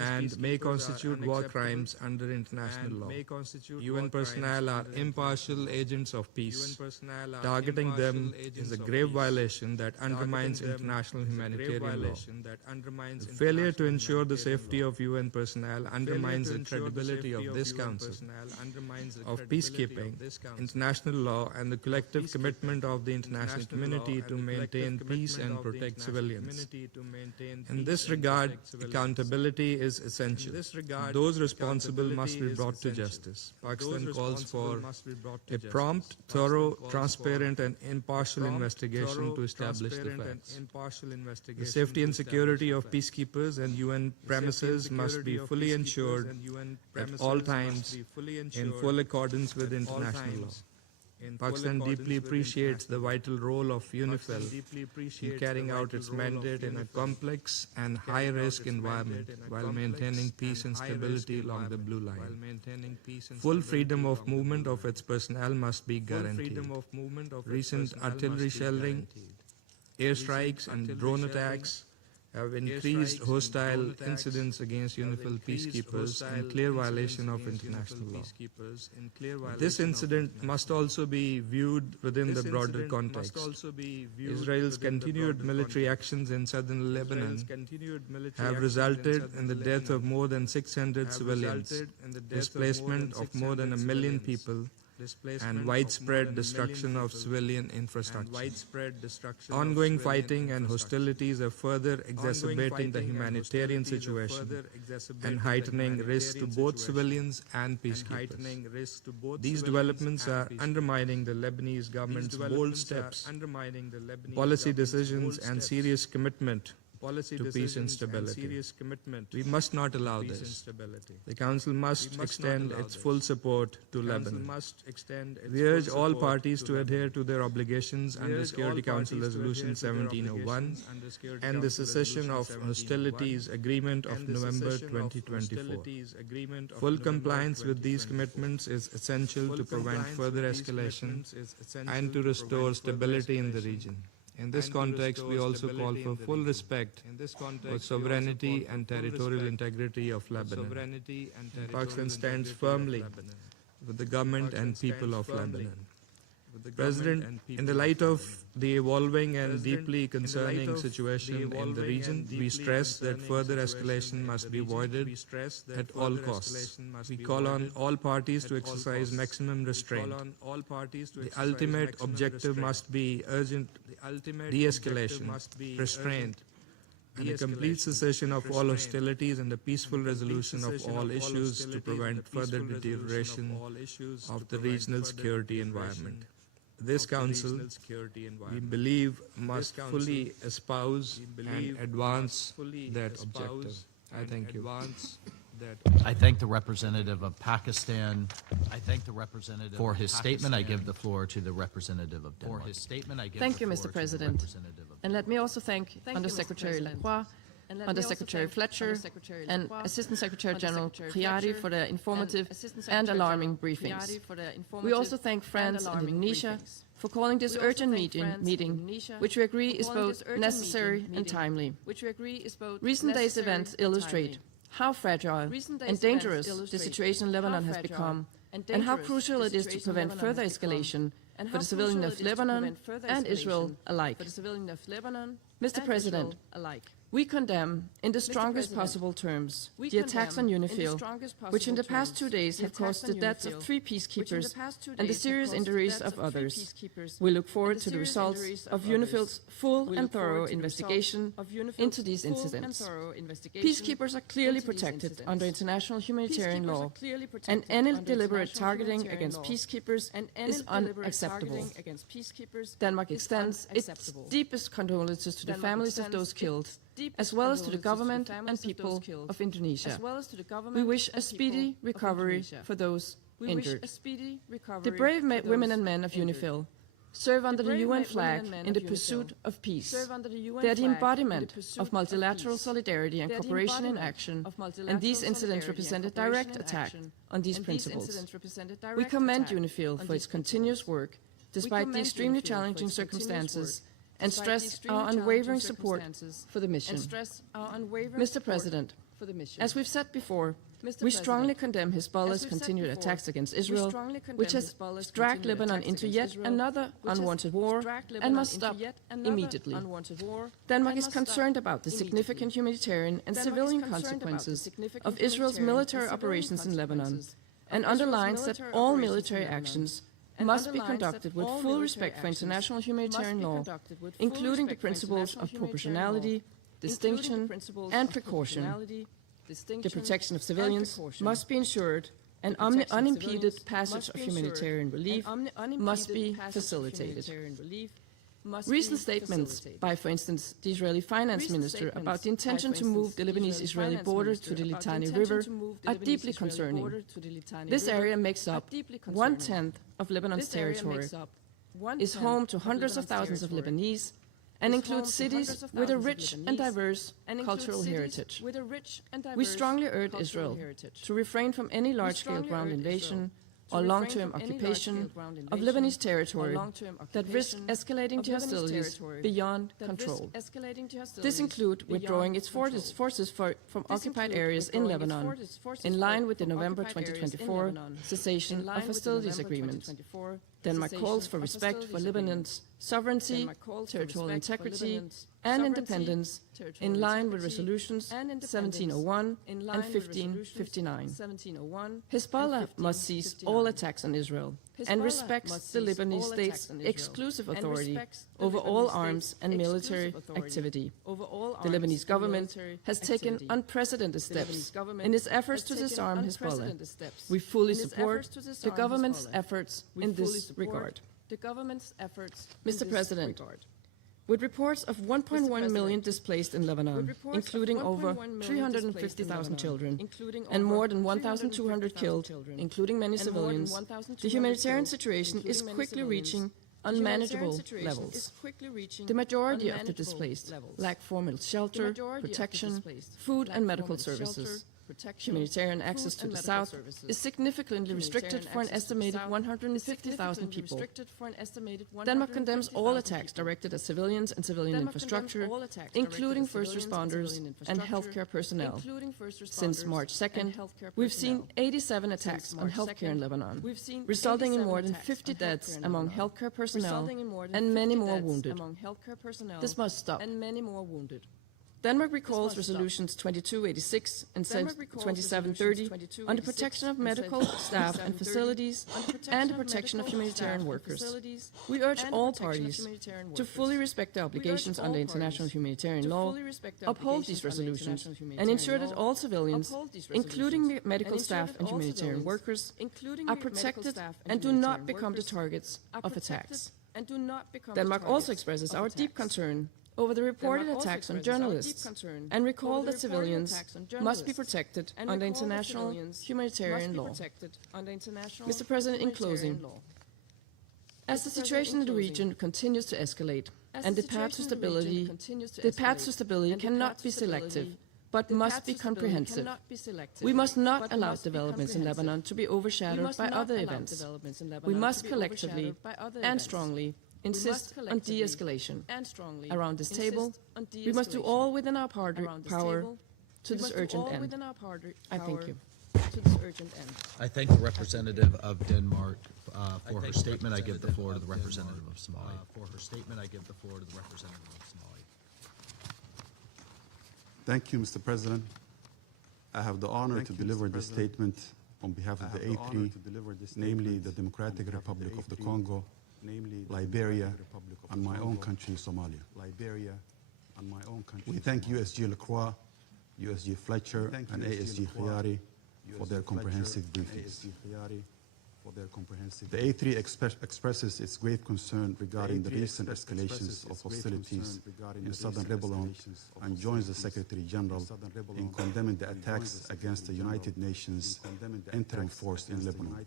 and may constitute war crimes under international law. UN personnel are impartial agents of peace. Targeting them is a grave violation that undermines international humanitarian law. The failure to ensure the safety of UN personnel undermines the credibility of this Council of peacekeeping, international law, and the collective commitment of the international community to maintain peace and protect civilians. In this regard, accountability is essential. Those responsible must be brought to justice. Pakistan calls for a prompt, thorough, transparent, and impartial investigation to establish the facts. The safety and security of peacekeepers and UN premises must be fully ensured at all times in full accordance with international law. Pakistan deeply appreciates the vital role of UNIFIL in carrying out its mandate in a complex and high-risk environment while maintaining peace and stability along the Blue Line. Full freedom of movement of its personnel must be guaranteed. Recent artillery shelling, airstrikes, and drone attacks have increased hostile incidents against UNIFIL peacekeepers in clear violation of international law. This incident must also be viewed within the broader context. Israel's continued military actions in southern Lebanon have resulted in the death of more than 600 civilians, displacement of more than 1 million people, and widespread destruction of civilian infrastructure. Ongoing fighting and hostilities are further exacerbating the humanitarian situation and heightening risks to both civilians and peacekeepers. These developments are undermining the Lebanese government's bold steps, policy decisions, and serious commitment to peace and stability. We must not allow this. The Council must extend its full support to Lebanon. We urge all parties to adhere to their obligations under Security Council Resolution 1701 and the cessation of hostilities agreement of November 2024. Full compliance with these commitments is essential to prevent further escalation and to restore stability in the region. In this context, we also call for full respect for sovereignty and territorial integrity of Lebanon. Pakistan stands firmly with the government and people of Lebanon. President, in the light of the evolving and deeply concerning situation in the region, we stress that further escalation must be avoided at all costs. We call on all parties to exercise maximum restraint. The ultimate objective must be urgent de-escalation, restraint, and a complete cessation of all hostilities and the peaceful resolution of all issues to prevent further deterioration of the regional security environment. This Council, we believe, must fully espouse and advance that objective. I thank you. I thank the representative of Pakistan. For his statement. I give the floor to the representative of Denmark. Thank you, Mr. President. And let me also thank Undersecretary Lacroix, Undersecretary Fletcher, and Assistant Secretary General Priari for their informative and alarming briefings. We also thank France and Indonesia for calling this urgent meeting, which we agree is both necessary and timely. Recent days' events illustrate how fragile and dangerous the situation in Lebanon has become, and how crucial it is to prevent further escalation for the civilians of Lebanon and Israel alike. Mr. President, we condemn in the strongest possible terms the attacks on UNIFIL, which in the past 2 days have caused the deaths of 3 peacekeepers and the serious injuries of others. We look forward to the results of UNIFIL's full and thorough investigation into these incidents. Peacekeepers are clearly protected under international humanitarian law, and any deliberate targeting against peacekeepers is unacceptable. Denmark extends its deepest condolences to the families of those killed, as well as to the government and people of Indonesia. We wish a speedy recovery for those injured. The brave women and men of UNIFIL serve under the UN flag in the pursuit of peace. They are the embodiment of multilateral solidarity and cooperation in action, and these incidents represent a direct attack on these principles. We commend UNIFIL for its continuous work, despite the extremely challenging circumstances, and stress our unwavering support for the mission. Mr. President, as we've said before, we strongly condemn Hezbollah's continued attacks against Israel, which has dragged Lebanon into yet another unwanted war and must stop immediately. Denmark is concerned about the significant humanitarian and civilian consequences of Israel's military operations in Lebanon, and underlines that all military actions must be conducted with full respect for international humanitarian law, including the principles of proportionality, distinction, and precaution. The protection of civilians must be ensured, and unimpeded passage of humanitarian relief must be facilitated. Recent statements by, for instance, the Israeli finance minister about the intention to move the Lebanese-Israeli border to the Litani River are deeply concerning. This area makes up 1/10 of Lebanon's territory, is home to hundreds of thousands of Lebanese, and includes cities with a rich and diverse cultural heritage. We strongly urge Israel to refrain from any large-scale ground invasion or long-term occupation of Lebanese territory that risk escalating to hostilities beyond control. This includes withdrawing its forces from occupied areas in Lebanon, in line with the November 2024 cessation of hostilities agreement. Denmark calls for respect for Lebanon's sovereignty, territorial integrity, and independence in line with resolutions 1701 and 1559. Hezbollah must cease all attacks on Israel and respects the Lebanese state's exclusive authority over all arms and military activity. The Lebanese government has taken unprecedented steps in its efforts to disarm Hezbollah. We fully support the government's efforts in this regard. Mr. President, with reports of 1.1 million displaced in Lebanon, including over 350,000 children, and more than 1,200 killed, including many civilians, the humanitarian situation is quickly reaching unmanageable levels. The majority of the displaced lack formal shelter, protection, food and medical services. Humanitarian access to the south is significantly restricted for an estimated 150,000 people. Denmark condemns all attacks directed at civilians and civilian infrastructure, including first responders and healthcare personnel. Since March 2nd, we've seen 87 attacks on healthcare in Lebanon, resulting in more than 50 deaths among healthcare personnel and many more wounded. This must stop. Denmark recalls resolutions 2286 and 2730 on the protection of medical staff and facilities and the protection of humanitarian workers. We urge all parties to fully respect their obligations under international humanitarian law, uphold these resolutions, and ensure that all civilians, including medical staff and humanitarian workers, are protected and do not become the targets of attacks. Denmark also expresses our deep concern over the reported attacks on journalists and recall that civilians must be protected under international humanitarian law. Mr. President, in closing, as the situation in the region continues to escalate and the path to stability cannot be selective, but must be comprehensive. We must not allow developments in Lebanon to be overshadowed by other events. We must collectively and strongly insist on de-escalation. Around this table, we must do all within our power to this urgent end. I thank you. I thank the representative of Denmark for her statement. I give the floor to the representative of Somalia. Thank you, Mr. President. I have the honor to deliver this statement on behalf of the A3, namely the Democratic Republic of the Congo, Liberia, and my own country, Somalia. We thank USG Lacroix, USG Fletcher, and ASG Khiari for their comprehensive briefings. The A3 expresses its grave concern regarding the recent escalations of hostilities in southern Lebanon and joins the Secretary General in condemning the attacks against the United Nations interim force in Lebanon,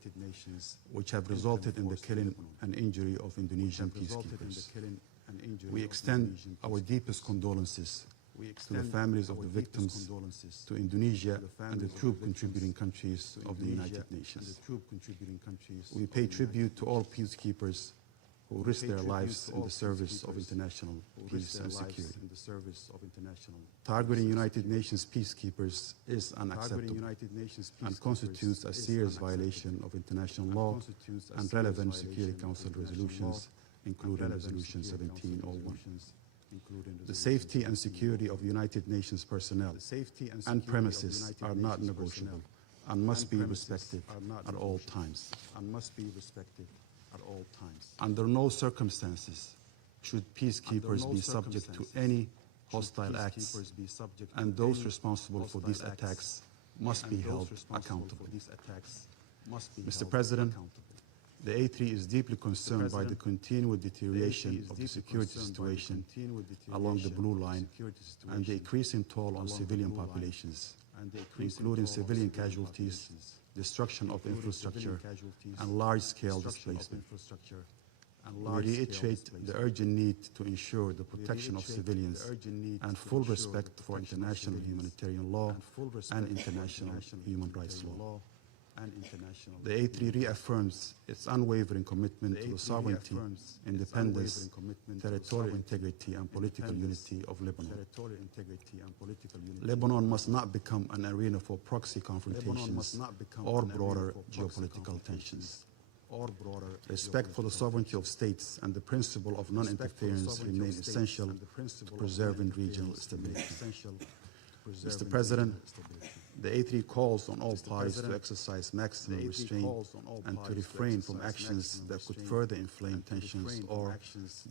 which have resulted in the killing and injury of Indonesian peacekeepers. We extend our deepest condolences to the families of the victims, to Indonesia and the troop contributing countries of the United Nations. We pay tribute to all peacekeepers who risk their lives in the service of international peace and security. Targeting United Nations peacekeepers is unacceptable and constitutes a serious violation of international law and relevant Security Council resolutions, including Resolution 1701. The safety and security of United Nations personnel and premises are not negotiable and must be respected at all times. Under no circumstances should peacekeepers be subject to any hostile acts, and those responsible for these attacks must be held accountable. Mr. President, the A3 is deeply concerned by the continued deterioration of the security situation along the Blue Line and the increasing toll on civilian populations, including civilian casualties, destruction of infrastructure, and large-scale displacement. We reiterate the urgent need to ensure the protection of civilians and full respect for international humanitarian law and international human rights law. The A3 reaffirms its unwavering commitment to the sovereignty, independence, territorial integrity, and political unity of Lebanon. Lebanon must not become an arena for proxy confrontations or broader geopolitical tensions. Respect for the sovereignty of states and the principle of non-interference remain essential to preserving regional stability. Mr. President, the A3 calls on all parties to exercise maximum restraint and to refrain from actions that could further inflame tensions or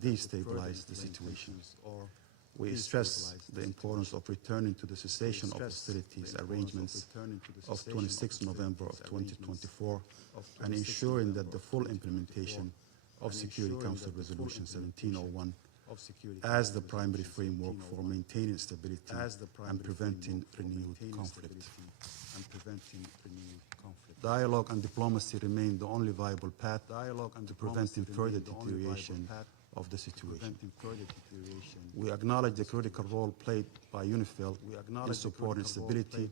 destabilize the situation. We stress the importance of returning to the cessation of hostilities arrangements of 26 November of 2024 and ensuring that the full implementation of Security Council Resolution 1701 as the primary framework for maintaining stability and preventing renewed conflict. Dialogue and diplomacy remain the only viable path to preventing further deterioration of the situation. We acknowledge the critical role played by UNIFIL in supporting stability,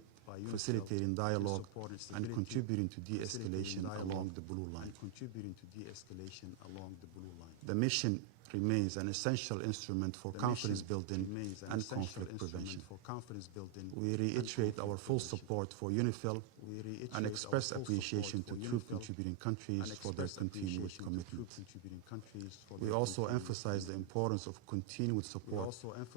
facilitating dialogue, and contributing to de-escalation along the Blue Line. The mission remains an essential instrument for confidence building and conflict prevention. We reiterate our full support for UNIFIL and express appreciation to troop contributing countries for their continued commitment. We also emphasize the importance of continued support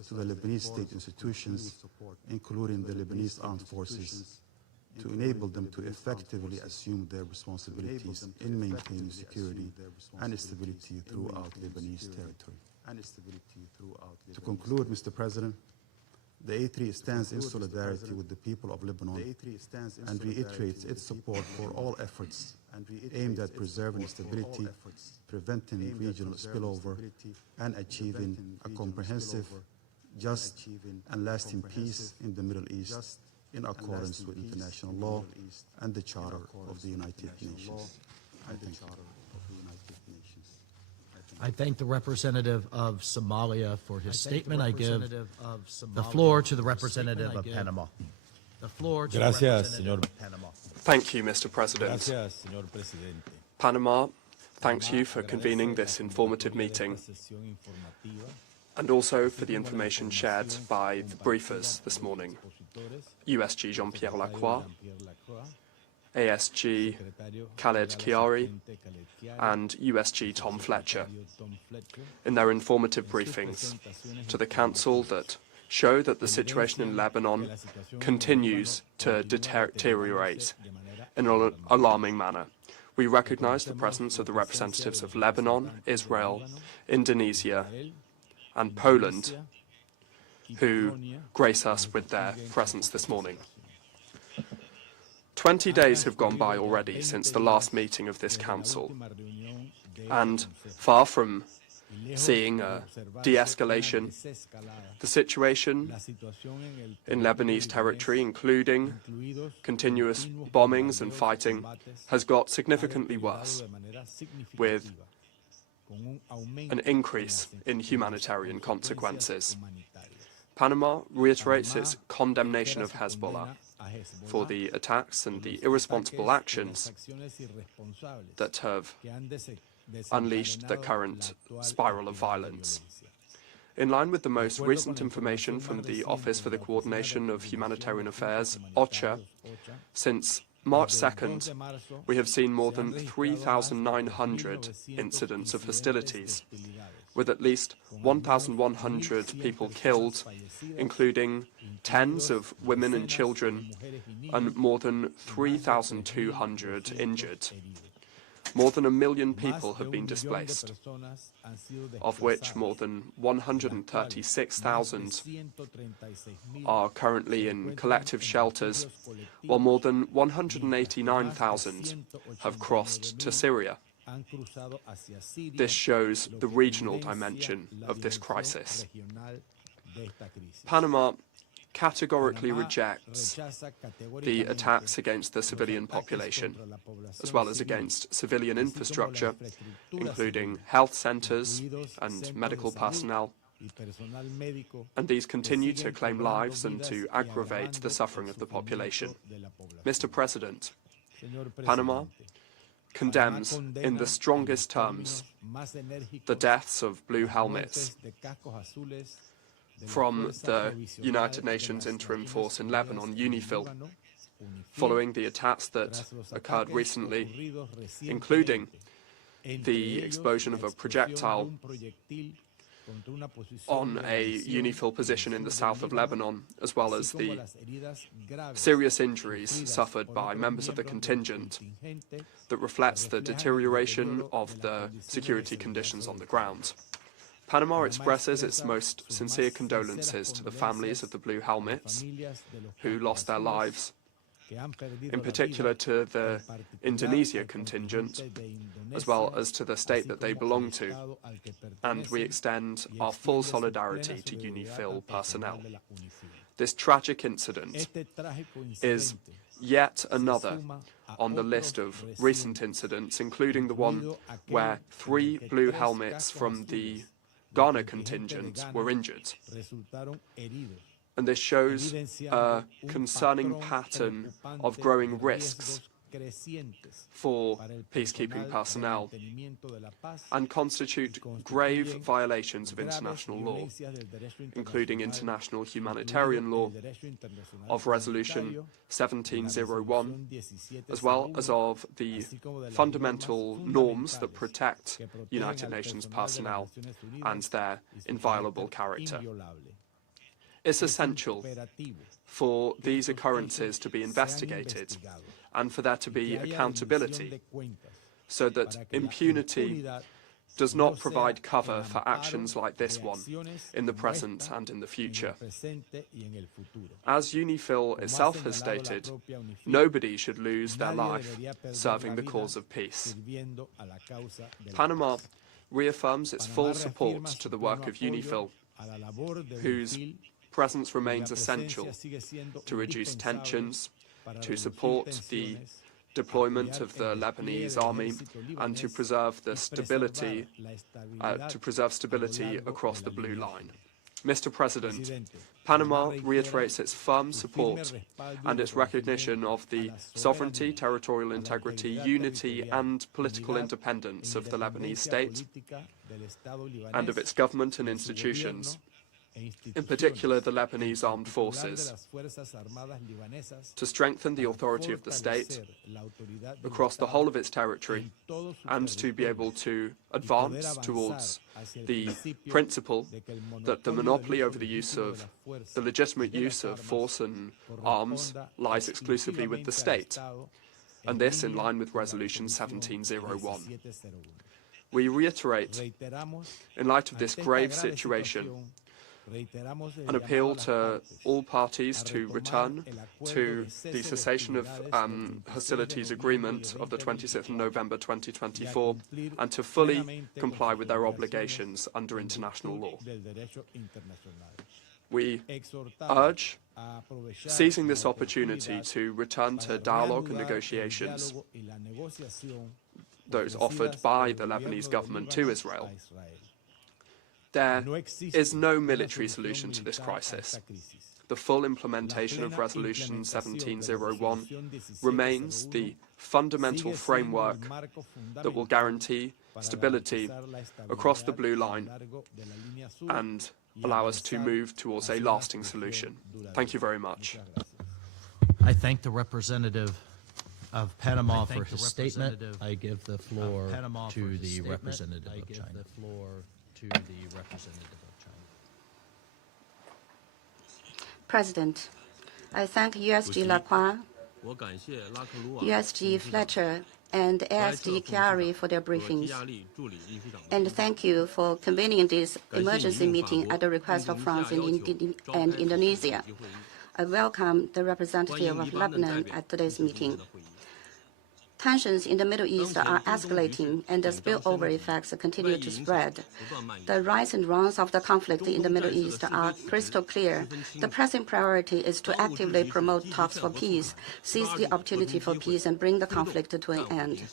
to the Lebanese state institutions, including the Lebanese armed forces, to enable them to effectively assume their responsibilities in maintaining security and stability throughout Lebanese territory. To conclude, Mr. President, the A3 stands in solidarity with the people of Lebanon and reiterates its support for all efforts aimed at preserving stability, preventing regional spillover, and achieving a comprehensive, just, and lasting peace in the Middle East in accordance with international law and the Charter of the United Nations. I thank the representative of Somalia for his statement. I give the floor to the representative of Panama. The floor to the representative of Panama. Thank you, Mr. President. Panama thanks you for convening this informative meeting and also for the information shared by the briefers this morning. USG Jean-Pierre Lacroix, ASG Khaled Khiari, and USG Tom Fletcher in their informative briefings to the Council that show that the situation in Lebanon continues to deteriorate in an alarming manner. We recognize the presence of the representatives of Lebanon, Israel, Indonesia, and Poland, who grace us with their presence this morning. 20 days have gone by already since the last meeting of this Council, and far from seeing a de-escalation, the situation in Lebanese territory, including continuous bombings and fighting, has got significantly worse, with an increase in humanitarian consequences. Panama reiterates its condemnation of Hezbollah for the attacks and the irresponsible actions that have unleashed the current spiral of violence. In line with the most recent information from the Office for the Coordination of Humanitarian Affairs, OCHA, since March 2nd, we have seen more than 3,900 incidents of hostilities, with at least 1,100 people killed, including tens of women and children, and more than 3,200 injured. More than 1 million people have been displaced, of which more than 136,000 are currently in collective shelters, while more than 189,000 have crossed to Syria. This shows the regional dimension of this crisis. Panama categorically rejects the attacks against the civilian population, as well as against civilian infrastructure, including health centers and medical personnel, and these continue to claim lives and to aggravate the suffering of the population. Mr. President, Panama condemns in the strongest terms the deaths of blue helmets from the United Nations Interim Force in Lebanon, UNIFIL, following the attacks that occurred recently, including the explosion of a projectile on a UNIFIL position in the south of Lebanon, as well as the serious injuries suffered by members of the contingent that reflects the deterioration of the security conditions on the ground. Panama expresses its most sincere condolences to the families of the blue helmets who lost their lives, in particular to the Indonesia contingent, as well as to the state that they belong to, and we extend our full solidarity to UNIFIL personnel. This tragic incident is yet another on the list of recent incidents, including the one where 3 blue helmets from the Ghana contingent were injured. And this shows a concerning pattern of growing risks for peacekeeping personnel and constitute grave violations of international law, including international humanitarian law, of Resolution 1701, as well as of the fundamental norms that protect United Nations personnel and their inviolable character. It's essential for these occurrences to be investigated and for there to be accountability, so that impunity does not provide cover for actions like this one in the present and in the future. As UNIFIL itself has stated, nobody should lose their life serving the cause of peace. Panama reaffirms its full support to the work of UNIFIL, whose presence remains essential to reduce tensions, to support the deployment of the Lebanese army, and to preserve the stability, across the Blue Line. Mr. President, Panama reiterates its firm support and its recognition of the sovereignty, territorial integrity, unity, and political independence of the Lebanese state and of its government and institutions, in particular the Lebanese armed forces, to strengthen the authority of the state across the whole of its territory and to be able to advance towards the principle that the monopoly over the legitimate use of force and arms lies exclusively with the state, and this in line with Resolution 1701. We reiterate, in light of this grave situation, an appeal to all parties to return to the cessation of hostilities agreement of the 26th of November 2024 and to fully comply with their obligations under international law. We urge seizing this opportunity to return to dialogue and negotiations, those offered by the Lebanese government to Israel. There is no military solution to this crisis. The full implementation of Resolution 1701 remains the fundamental framework that will guarantee stability across the blue line and allow us to move towards a lasting solution. Thank you very much. I thank the representative of Panama for his statement. I give the floor to the representative of China. President, I thank USG Lacroix, USG Fletcher, and ASD Chiari for their briefings. And thank you for convening this emergency meeting at the request of France and Indonesia. I welcome the representative of Lebanon at today's meeting. Tensions in the Middle East are escalating, and the spillover effects continue to spread. The rise and runs of the conflict in the Middle East are crystal clear. The pressing priority is to actively promote talks for peace, seize the opportunity for peace, and bring the conflict to an end.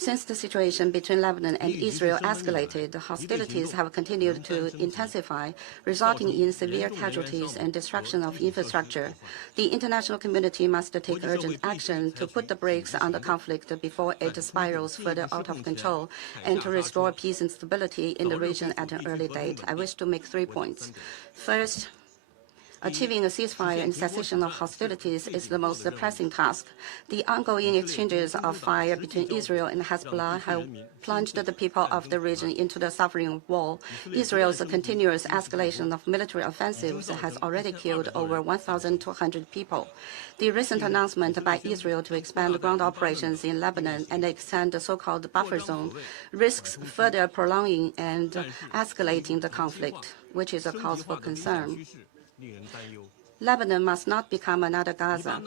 Since the situation between Lebanon and Israel escalated, hostilities have continued to intensify, resulting in severe casualties and destruction of infrastructure. The international community must take urgent action to put the brakes on the conflict before it spirals further out of control and to restore peace and stability in the region at an early date. I wish to make 3 points. First, achieving a ceasefire and cessation of hostilities is the most pressing task. The ongoing exchanges of fire between Israel and Hezbollah have plunged the people of the region into the suffering war. Israel's continuous escalation of military offensives has already killed over 1,200 people. The recent announcement by Israel to expand ground operations in Lebanon and extend the so-called buffer zone risks further prolonging and escalating the conflict, which is a cause for concern. Lebanon must not become another Gaza,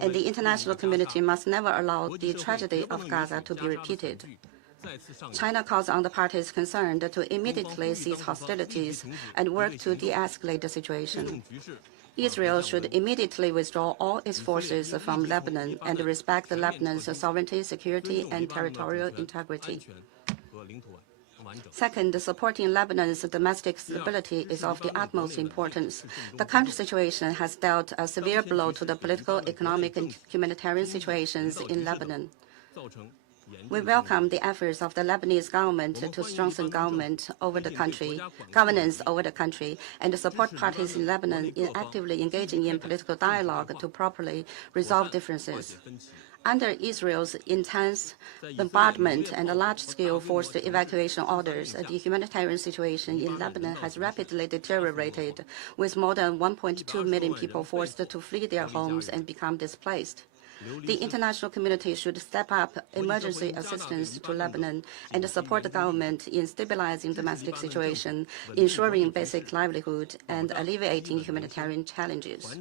and the international community must never allow the tragedy of Gaza to be repeated. China calls on the parties concerned to immediately cease hostilities and work to de-escalate the situation. Israel should immediately withdraw all its forces from Lebanon and respect Lebanon's sovereignty, security, and territorial integrity. Second, supporting Lebanon's domestic stability is of the utmost importance. The current situation has dealt a severe blow to the political, economic, and humanitarian situations in Lebanon. We welcome the efforts of the Lebanese government to strengthen governance over the country, and support parties in Lebanon in actively engaging in political dialogue to properly resolve differences. Under Israel's intense bombardment and large-scale forced evacuation orders, the humanitarian situation in Lebanon has rapidly deteriorated, with more than 1.2 million people forced to flee their homes and become displaced. The international community should step up emergency assistance to Lebanon and support the government in stabilizing domestic situation, ensuring basic livelihood, and alleviating humanitarian challenges.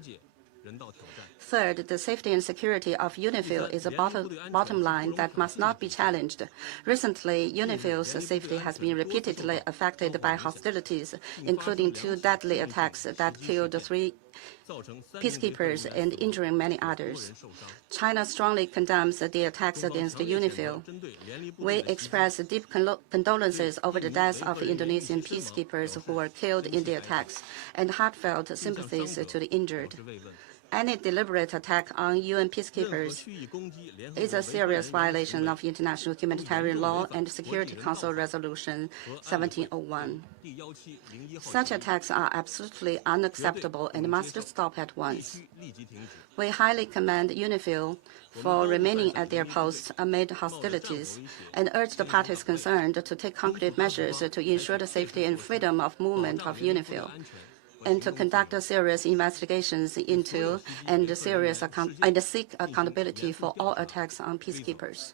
Third, the safety and security of UNIFIL is a bottom line that must not be challenged. Recently, UNIFIL's safety has been repeatedly affected by hostilities, including 2 deadly attacks that killed 3 peacekeepers and injuring many others. China strongly condemns the attacks against UNIFIL. We express deep condolences over the deaths of Indonesian peacekeepers who were killed in the attacks and heartfelt sympathies to the injured. Any deliberate attack on UN peacekeepers is a serious violation of international humanitarian law and Security Council Resolution 1701. Such attacks are absolutely unacceptable and must stop at once. We highly commend UNIFIL for remaining at their posts amid hostilities and urge the parties concerned to take concrete measures to ensure the safety and freedom of movement of UNIFIL, and to conduct serious investigations into and seek accountability for all attacks on peacekeepers.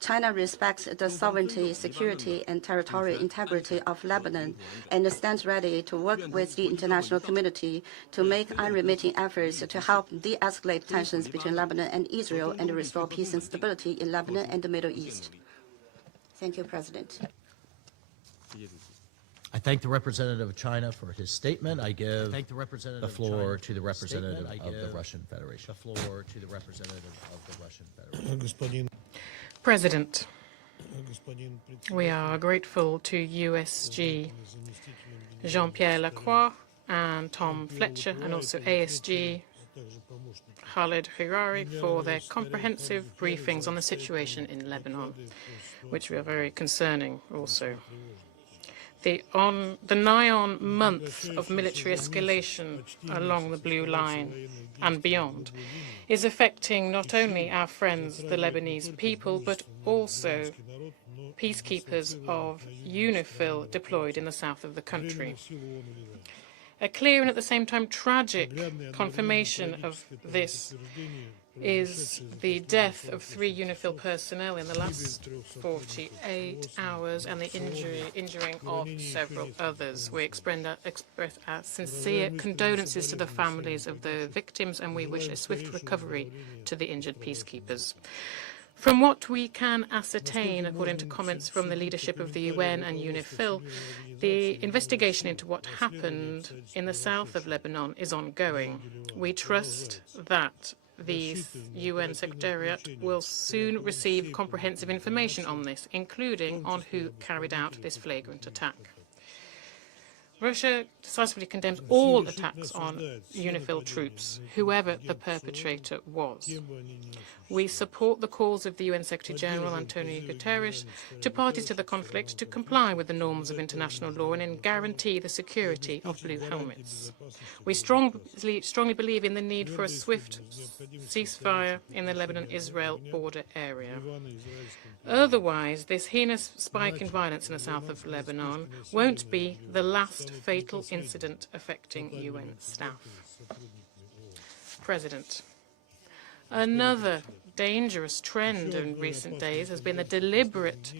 China respects the sovereignty, security, and territorial integrity of Lebanon and stands ready to work with the international community to make unremitting efforts to help de-escalate tensions between Lebanon and Israel and restore peace and stability in Lebanon and the Middle East. Thank you, President. I thank the representative of China for his statement. I give the floor to the representative of the Russian Federation. President, we are grateful to USG Jean-Pierre Lacroix and Tom Fletcher, and also ASG Khaled Hirari for their comprehensive briefings on the situation in Lebanon, which we are very concerning also. The nigh-on month of military escalation along the Blue Line and beyond is affecting not only our friends, the Lebanese people, but also peacekeepers of UNIFIL deployed in the south of the country. A clear and at the same time tragic confirmation of this is the death of 3 UNIFIL personnel in the last 48 hours and the injuring of several others. We express our sincere condolences to the families of the victims, and we wish a swift recovery to the injured peacekeepers. From what we can ascertain, according to comments from the leadership of the UN and UNIFIL, the investigation into what happened in the south of Lebanon is ongoing. We trust that the UN Secretariat will soon receive comprehensive information on this, including on who carried out this flagrant attack. Russia decisively condemns all attacks on UNIFIL troops, whoever the perpetrator was. We support the calls of the UN Secretary-General Antonio Guterres to parties to the conflict to comply with the norms of international law and guarantee the security of blue helmets. We strongly believe in the need for a swift ceasefire in the Lebanon-Israel border area. Otherwise, this heinous spike in violence in the south of Lebanon won't be the last fatal incident affecting UN staff. President, another dangerous trend in recent days has been the deliberate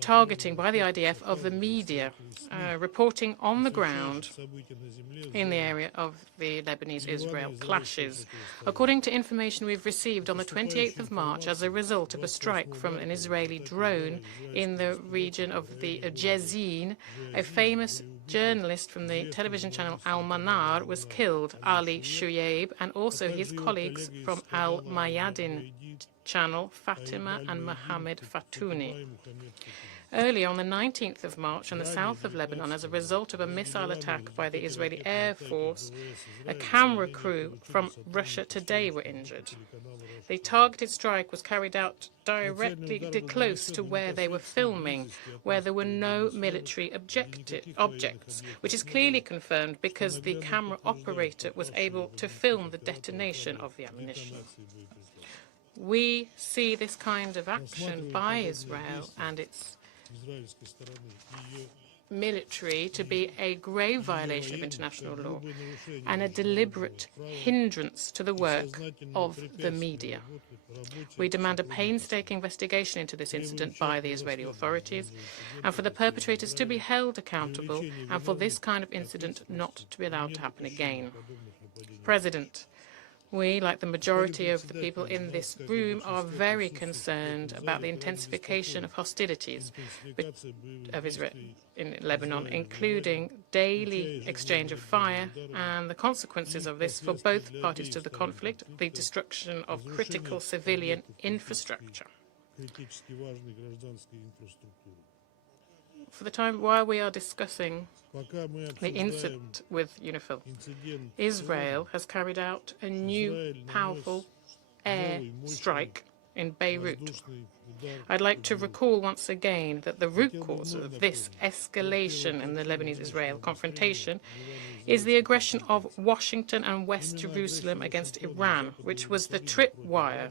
targeting by the IDF of the media, reporting on the ground in the area of the Lebanese-Israel clashes. According to information we've received on the 28th of March as a result of a strike from an Israeli drone in the region of the Jezin, a famous journalist from the television channel Al-Manar was killed, Ali Shuyaib, and also his colleagues from Al-Mayadin channel, Fatima and Mohammed Fatouni. Earlier on the 19th of March in the south of Lebanon, as a result of a missile attack by the Israeli Air Force, a camera crew from Russia Today were injured. The targeted strike was carried out directly close to where they were filming, where there were no military objects, which is clearly confirmed because the camera operator was able to film the detonation of the ammunition. We see this kind of action by Israel and its military to be a grave violation of international law and a deliberate hindrance to the work of the media. We demand a painstaking investigation into this incident by the Israeli authorities and for the perpetrators to be held accountable and for this kind of incident not to be allowed to happen again. President, we, like the majority of the people in this room, are very concerned about the intensification of hostilities of Israel in Lebanon, including daily exchange of fire and the consequences of this for both parties to the conflict, the destruction of critical civilian infrastructure. for the time while we are discussing the incident with UNIFIL, Israel has carried out a new powerful air strike in Beirut. I'd like to recall once again that the root cause of this escalation in the Lebanese-Israel confrontation is the aggression of Washington and West Jerusalem against Iran, which was the tripwire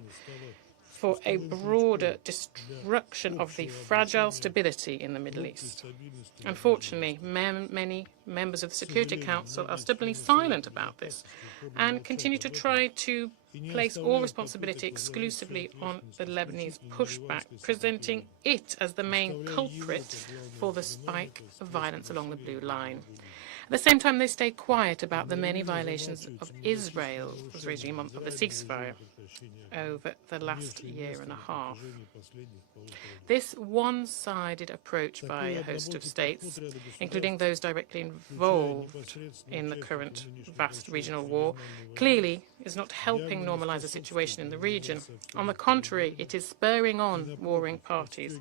for a broader destruction of the fragile stability in the Middle East. Unfortunately, many members of the Security Council are stubbornly silent about this and continue to try to place all responsibility exclusively on the Lebanese pushback, presenting it as the main culprit for the spike of violence along the Blue Line. At the same time, they stay quiet about the many violations of Israel's regime of the ceasefire over the last year and a half. This one-sided approach by a host of states, including those directly involved in the current vast regional war, clearly is not helping normalize the situation in the region. On the contrary, it is spurring on warring parties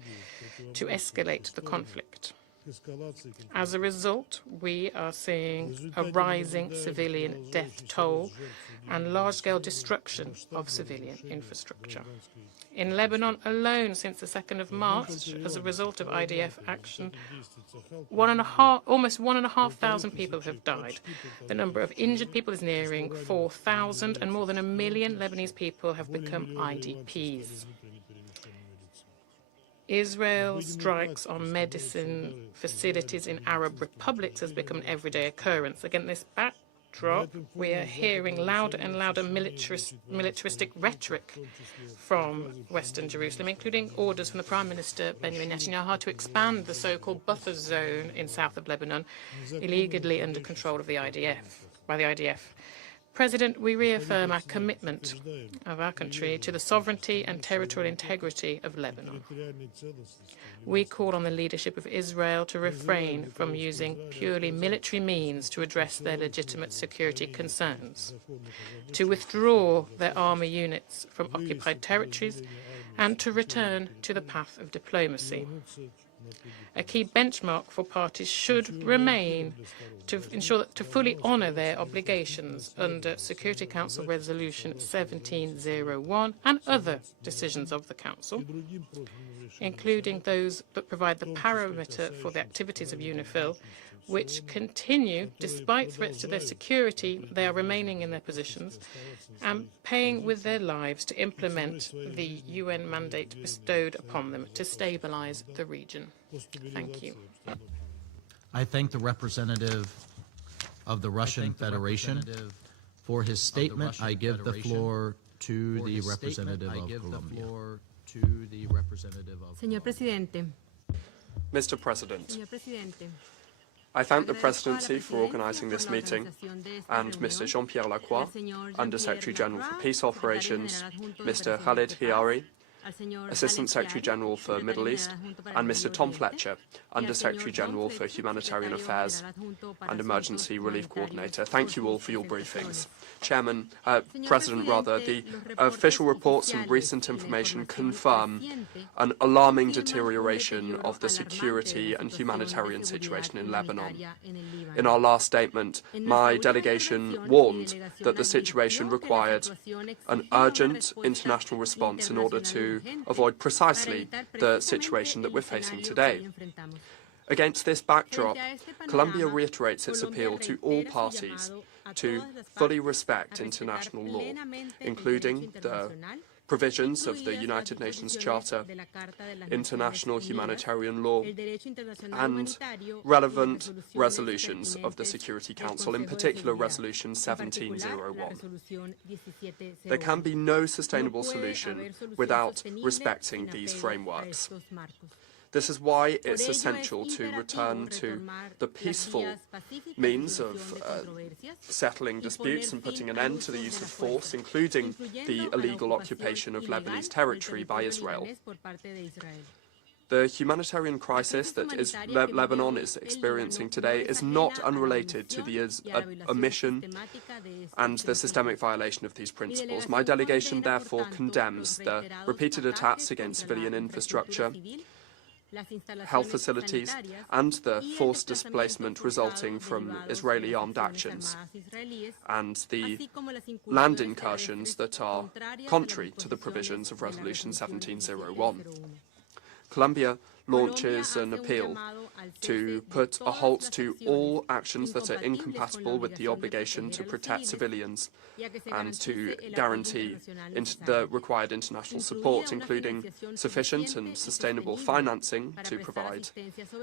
to escalate the conflict. As a result, we are seeing a rising civilian death toll and large-scale destruction of civilian infrastructure. In Lebanon alone, since the 2nd of March, as a result of IDF action, almost 1,500 people have died. The number of injured people is nearing 4,000, and more than 1 million Lebanese people have become IDPs. Israel's strikes on medicine facilities in Arab republics has become an everyday occurrence. Against this backdrop, we are hearing louder and louder militaristic rhetoric from Western Jerusalem, including orders from the Prime Minister Benjamin Netanyahu to expand the so-called buffer zone in south of Lebanon, illegally under control of the IDF. President, we reaffirm our commitment of our country to the sovereignty and territorial integrity of Lebanon. We call on the leadership of Israel to refrain from using purely military means to address their legitimate security concerns, to withdraw their army units from occupied territories, and to return to the path of diplomacy. A key benchmark for parties should remain to ensure that to fully honour their obligations under Security Council Resolution 1701 and other decisions of the Council, including those that provide the parameter for the activities of UNIFIL, which continue, despite threats to their security, they are remaining in their positions and paying with their lives to implement the UN mandate bestowed upon them to stabilize the region. Thank you. I thank the representative of the Russian Federation for his statement. I give the floor to the representative of Colombia. Señor Presidente. Mr. President, I thank the Presidency for organising this meeting and Mr. Jean-Pierre Lacroix, Under-Secretary General for Peace Operations, Mr. Khalid Hiari, Assistant Secretary General for Middle East, and Mr. Tom Fletcher, Under-Secretary General for Humanitarian Affairs and Emergency Relief Coordinator. Thank you all for your briefings. President, the official reports and recent information confirm an alarming deterioration of the security and humanitarian situation in Lebanon. In our last statement, my delegation warned that the situation required an urgent international response in order to avoid precisely the situation that we're facing today. Against this backdrop, Colombia reiterates its appeal to all parties to fully respect international law, including the provisions of the United Nations Charter, international humanitarian law, and relevant resolutions of the Security Council, in particular Resolution 1701. There can be no sustainable solution without respecting these frameworks. This is why it's essential to return to the peaceful means of settling disputes and putting an end to the use of force, including the illegal occupation of Lebanese territory by Israel. The humanitarian crisis that Lebanon is experiencing today is not unrelated to the omission and the systemic violation of these principles. My delegation therefore condemns the repeated attacks against civilian infrastructure, health facilities, and the forced displacement resulting from Israeli armed actions, and the land incursions that are contrary to the provisions of Resolution 1701. Colombia launches an appeal to put a halt to all actions that are incompatible with the obligation to protect civilians and to guarantee the required international support, including sufficient and sustainable financing to provide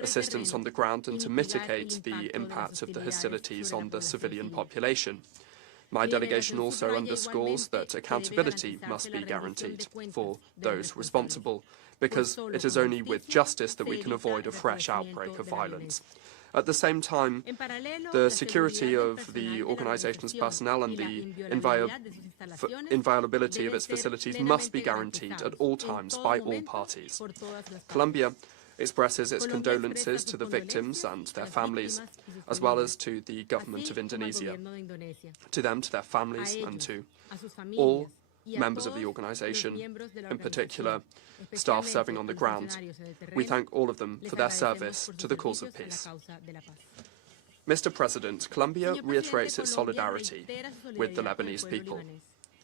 assistance on the ground and to mitigate the impact of the hostilities on the civilian population. My delegation also underscores that accountability must be guaranteed for those responsible, because it is only with justice that we can avoid a fresh outbreak of violence. At the same time, the security of the organization's personnel and the inviolability of its facilities must be guaranteed at all times by all parties. Colombia expresses its condolences to the victims and their families, as well as to the government of Indonesia, to them, to their families, and to all members of the organization, in particular staff serving on the ground. We thank all of them for their service to the cause of peace. Mr. President, Colombia reiterates its solidarity with the Lebanese people.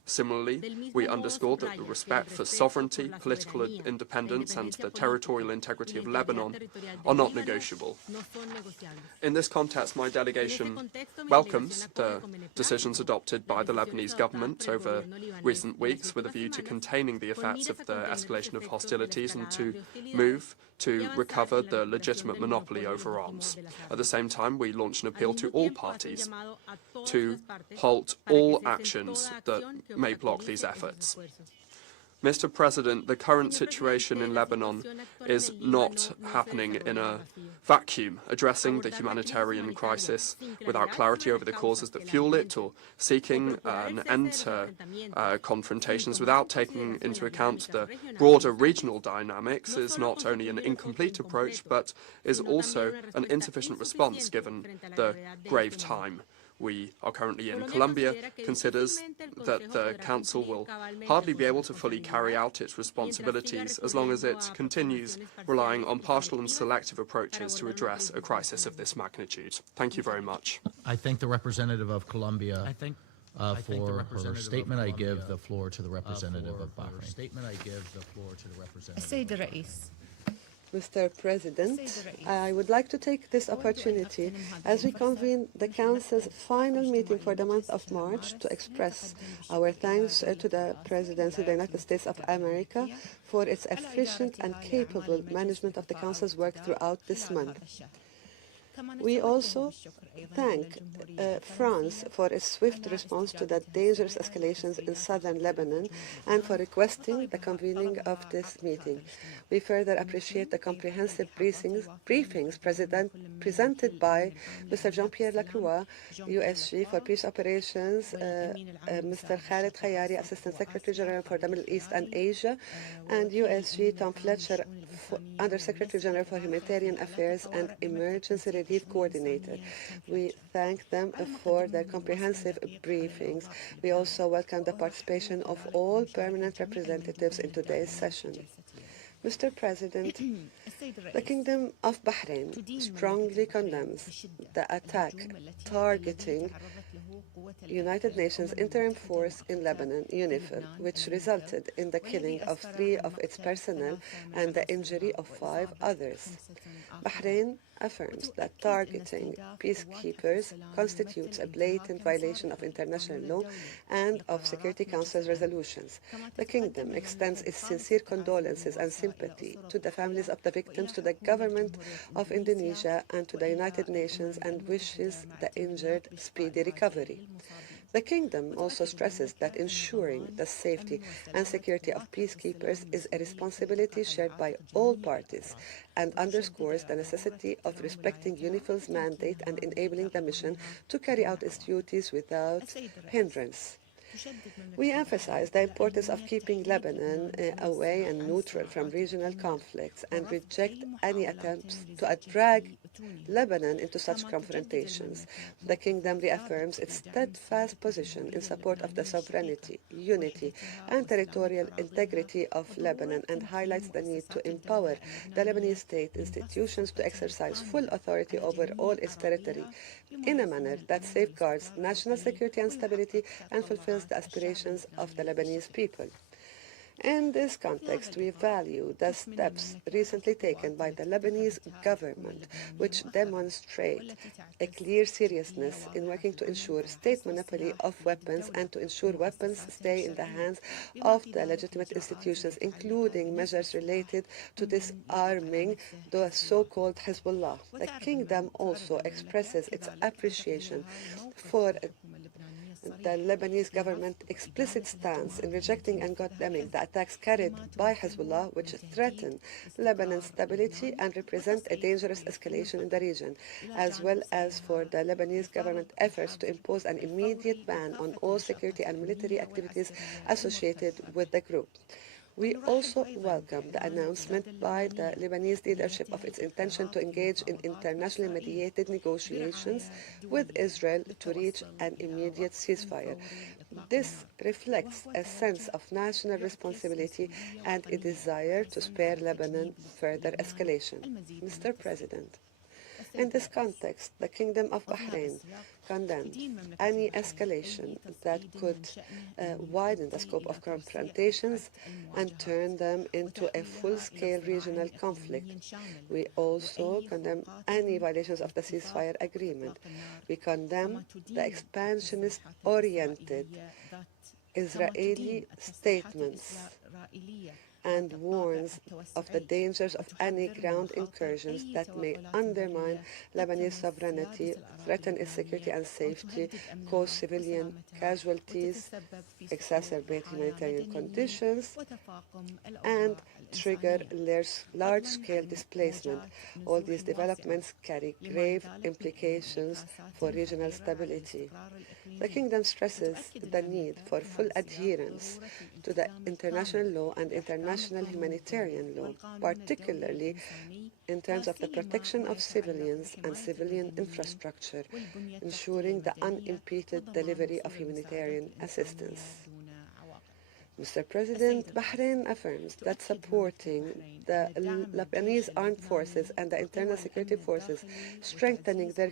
Similarly, we underscore that the respect for sovereignty, political independence, and the territorial integrity of Lebanon are not negotiable. In this context, my delegation welcomes the decisions adopted by the Lebanese government over recent weeks with a view to containing the effects of the escalation of hostilities and to move to recover the legitimate monopoly over arms. At the same time, we launch an appeal to all parties to halt all actions that may block these efforts. Mr. President, the current situation in Lebanon is not happening in a vacuum. Addressing the humanitarian crisis without clarity over the causes that fuel it, or seeking an end to confrontations without taking into account the broader regional dynamics, is not only an incomplete approach, but is also an insufficient response given the grave time we are currently in. Colombia considers that the Council will hardly be able to fully carry out its responsibilities as long as it continues relying on partial and selective approaches to address a crisis of this magnitude. Thank you very much. I thank the representative of Colombia for her statement. I give the floor to the representative of Bahrain. Mr. President, I would like to take this opportunity as we convene the Council's final meeting for the month of March to express our thanks to the Presidency of the United States of America for its efficient and capable management of the Council's work throughout this month. We also thank France for its swift response to the dangerous escalations in southern Lebanon and for requesting the convening of this meeting. We further appreciate the comprehensive briefings presented by Mr. Jean-Pierre Lacroix, USG for Peace Operations, Mr. Khaled Khayari, Assistant Secretary General for the Middle East and Asia, and USG Tom Fletcher, Under Secretary General for Humanitarian Affairs and Emergency Relief Coordinator. We thank them for their comprehensive briefings. We also welcome the participation of all permanent representatives in today's session. Mr. President, the Kingdom of Bahrain strongly condemns the attack targeting United Nations Interim Force in Lebanon, UNIFIL, which resulted in the killing of 3 of its personnel and the injury of 5 others. Bahrain affirms that targeting peacekeepers constitutes a blatant violation of international law and of Security Council's resolutions. The Kingdom extends its sincere condolences and sympathy to the families of the victims, to the government of Indonesia, and to the United Nations, and wishes the injured speedy recovery. The Kingdom also stresses that ensuring the safety and security of peacekeepers is a responsibility shared by all parties and underscores the necessity of respecting UNIFIL's mandate and enabling the mission to carry out its duties without hindrance. We emphasize the importance of keeping Lebanon away and neutral from regional conflicts and reject any attempts to drag Lebanon into such confrontations. The Kingdom reaffirms its steadfast position in support of the sovereignty, unity, and territorial integrity of Lebanon and highlights the need to empower the Lebanese state institutions to exercise full authority over all its territory in a manner that safeguards national security and stability and fulfills the aspirations of the Lebanese people. In this context, we value the steps recently taken by the Lebanese government, which demonstrate a clear seriousness in working to ensure state monopoly of weapons and to ensure weapons stay in the hands of the legitimate institutions, including measures related to disarming the so-called Hezbollah. The Kingdom also expresses its appreciation for the Lebanese government's explicit stance in rejecting and condemning the attacks carried by Hezbollah, which threaten Lebanon's stability and represent a dangerous escalation in the region, as well as for the Lebanese government efforts to impose an immediate ban on all security and military activities associated with the group. We also welcome the announcement by the Lebanese leadership of its intention to engage in internationally mediated negotiations with Israel to reach an immediate ceasefire. This reflects a sense of national responsibility and a desire to spare Lebanon further escalation. Mr. President, in this context, the Kingdom of Bahrain condemns any escalation that could widen the scope of confrontations and turn them into a full-scale regional conflict. We also condemn any violations of the ceasefire agreement. We condemn the expansionist-oriented Israeli statements and warns of the dangers of any ground incursions that may undermine Lebanese sovereignty, threaten its security and safety, cause civilian casualties, exacerbate humanitarian conditions, and trigger large-scale displacement. All these developments carry grave implications for regional stability. The Kingdom stresses the need for full adherence to the international law and international humanitarian law, particularly in terms of the protection of civilians and civilian infrastructure, ensuring the unimpeded delivery of humanitarian assistance. Mr. President, Bahrain affirms that supporting the Lebanese armed forces and the internal security forces, strengthening their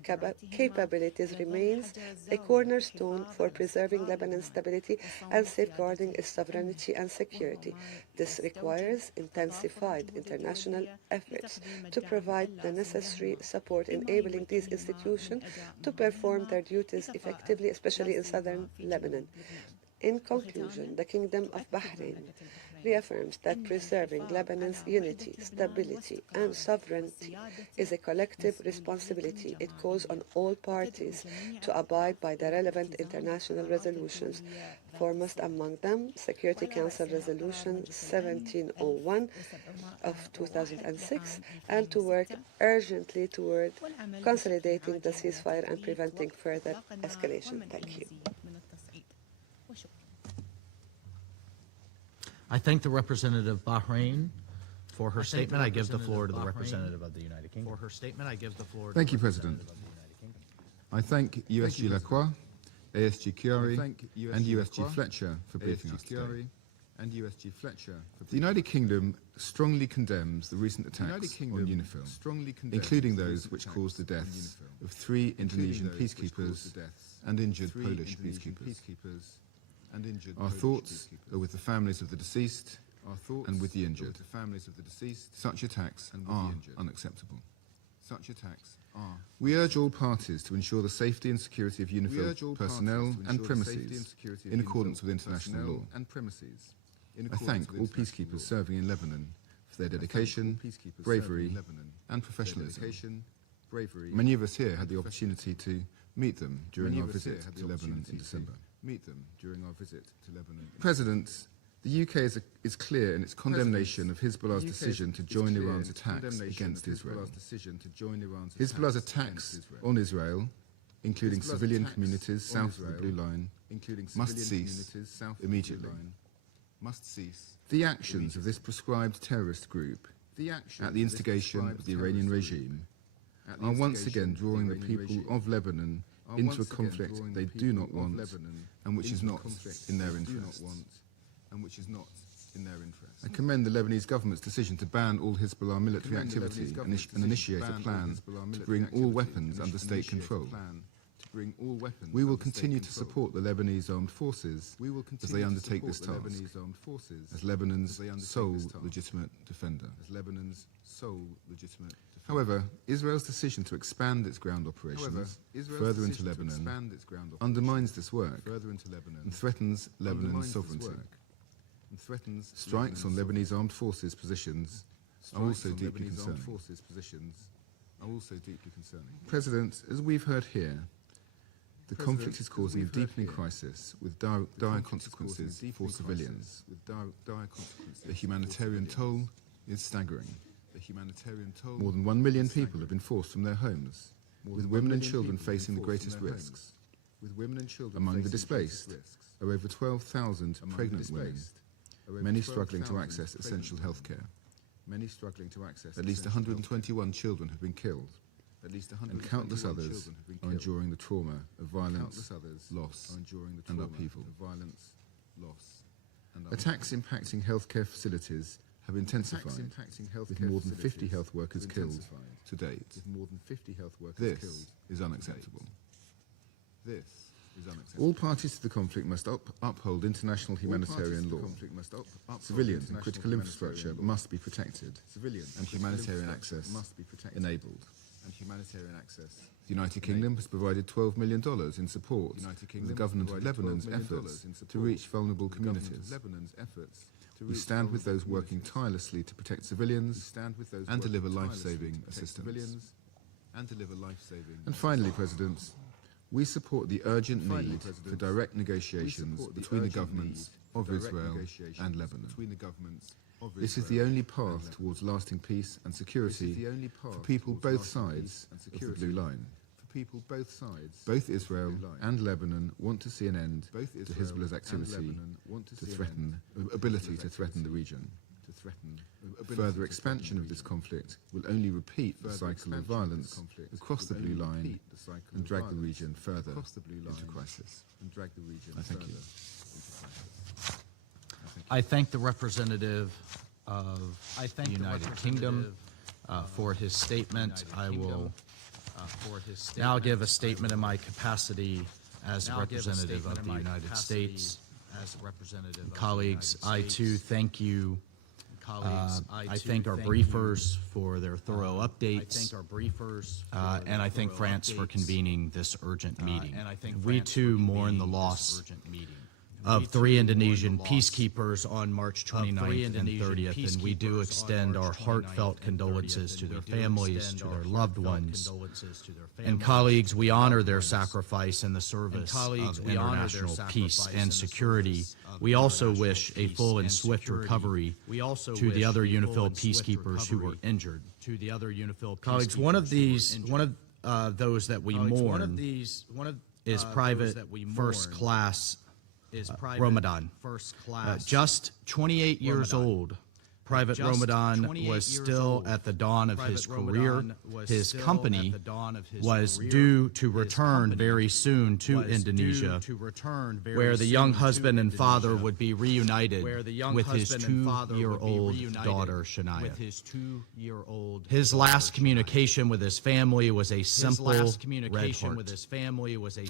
capabilities remains a cornerstone for preserving Lebanon's stability and safeguarding its sovereignty and security. This requires intensified international efforts to provide the necessary support, enabling these institutions to perform their duties effectively, especially in southern Lebanon. In conclusion, the Kingdom of Bahrain reaffirms that preserving Lebanon's unity, stability, and sovereignty is a collective responsibility. It calls on all parties to abide by the relevant international resolutions, foremost among them Security Council Resolution 1701 of 2006, and to work urgently toward consolidating the ceasefire and preventing further escalation. Thank you. I thank the representative of Bahrain for her statement. I give the floor to the representative of the United Kingdom. For her statement, I give the floor to Thank you, President. I thank USG Lacroix, ASG Curie, and USG Fletcher for briefing us today. The United Kingdom strongly condemns the recent attacks on UNIFIL, including those which caused the deaths of 3 Indonesian peacekeepers and injured Polish peacekeepers. Our thoughts are with the families of the deceased and with the injured. Such attacks are unacceptable. We urge all parties to ensure the safety and security of UNIFIL personnel and premises in accordance with international law. I thank all peacekeepers serving in Lebanon for their dedication, bravery, and professionalism. Many of us here had the opportunity to meet them during our visit to Lebanon in December. President, the UK is clear in its condemnation of Hezbollah's decision to join Iran's attacks against Israel. Hezbollah's attacks on Israel including civilian communities south of the Blue Line, must cease immediately. The actions of this prescribed terrorist group, at the instigation of the Iranian regime, are once again drawing the people of Lebanon into a conflict they do not want and which is not in their interest. I commend the Lebanese government's decision to ban all Hezbollah military activity and initiate a plan to bring all weapons under state control. We will continue to support the Lebanese armed forces as they undertake this task, as Lebanon's sole legitimate defender. However, Israel's decision to expand its ground operations further into Lebanon undermines this work and threatens Lebanon's sovereignty. Strikes on Lebanese armed forces positions are also deeply concerning. President, as we've heard here, the conflict is causing a deepening crisis with dire consequences for civilians. The humanitarian toll is staggering. More than 1 million people have been forced from their homes, with women and children facing the greatest risks. Among the displaced are over 12,000 pregnant women, many struggling to access essential health care. At least 121 children have been killed, and countless others are enduring the trauma of violence, loss, and upheaval. Attacks impacting healthcare facilities have intensified, with more than 50 health workers killed to date. This is unacceptable. All parties to the conflict must uphold international humanitarian law. Civilians and critical infrastructure must be protected, and humanitarian access enabled. The United Kingdom has provided $12 million in support of the government of Lebanon's efforts to reach vulnerable communities. We stand with those working tirelessly to protect civilians and deliver life-saving assistance. And finally, President, we support the urgent need for direct negotiations between the governments of Israel and Lebanon. This is the only path towards lasting peace and security for people both sides of the Blue Line. Both Israel and Lebanon want to see an end to Hezbollah's activity ability to threaten the region. Further expansion of this conflict will only repeat the cycle of violence across the Blue Line and drag the region further into crisis. I thank you. I thank the representative of the United Kingdom for his statement. I will now give a statement in my capacity as a representative of the United States. Colleagues, I too thank you. I thank our briefers for their thorough updates, and I thank France for convening this urgent meeting. We too mourn the loss of 3 Indonesian peacekeepers on March 29th and 30th, and we do extend our heartfelt condolences to their families, to their loved ones. And colleagues, we honor their sacrifice in the service of international peace and security. We also wish a full and swift recovery to the other UNIFIL peacekeepers who were injured. Colleagues, one of those that we mourn is Private First Class Ramadan. Just 28 years old, Private Ramadan was still at the dawn of his career. His company was due to return very soon to Indonesia, where the young husband and father would be reunited with his 2-year-old daughter, Shania. His last communication with his family was a simple red heart,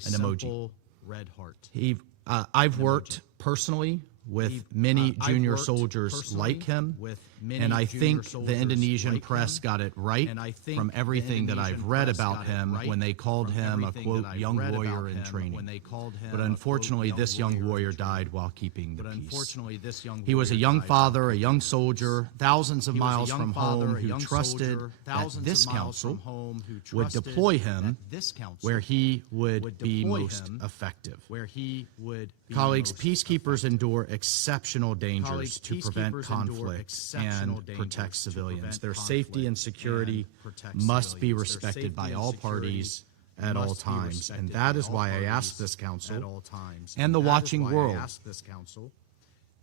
an emoji. I've worked personally with many junior soldiers like him, and I think the Indonesian press got it right from everything that I've read about him when they called him a, quote, young warrior in training. But unfortunately, this young warrior died while keeping the peace. He was a young father, a young soldier, thousands of miles from home, who trusted that this council would deploy him where he would be most effective. Colleagues, peacekeepers endure exceptional dangers to prevent conflicts and protect civilians. Their safety and security must be respected by all parties at all times. And that is why I ask this Council and the watching world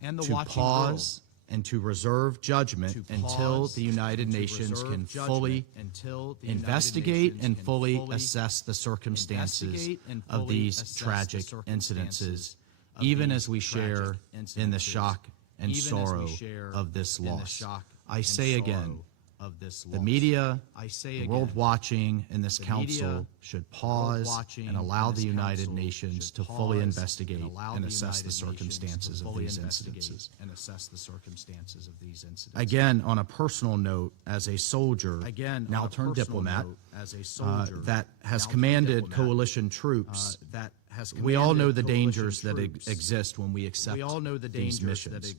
to pause and to reserve judgment until the United Nations can fully investigate and fully assess the circumstances of these tragic incidences, even as we share in the shock and sorrow of this loss. I say again, the media, the world watching, and this Council should pause and allow the United Nations to fully investigate and assess the circumstances of these incidences. Again, on a personal note, as a soldier, now turned diplomat, that has commanded coalition troops, we all know the dangers that exist when we accept these missions.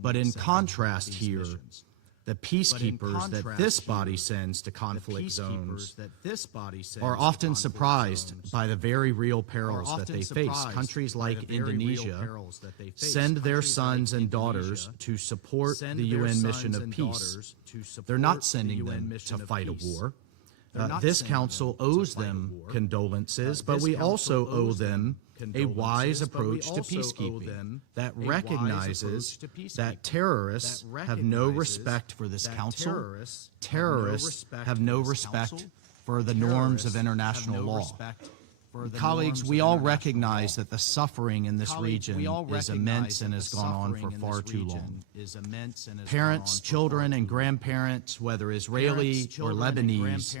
But in contrast here, the peacekeepers that this body sends to conflict zones are often surprised by the very real perils that they face. Countries like Indonesia send their sons and daughters to support the UN mission of peace. They're not sending them to fight a war. This Council owes them condolences, but we also owe them a wise approach to peacekeeping that recognizes that terrorists have no respect for this Council. Terrorists have no respect for the norms of international law. Colleagues, we all recognize that the suffering in this region is immense and has gone on for far too long. Parents, children, and grandparents, whether Israeli or Lebanese,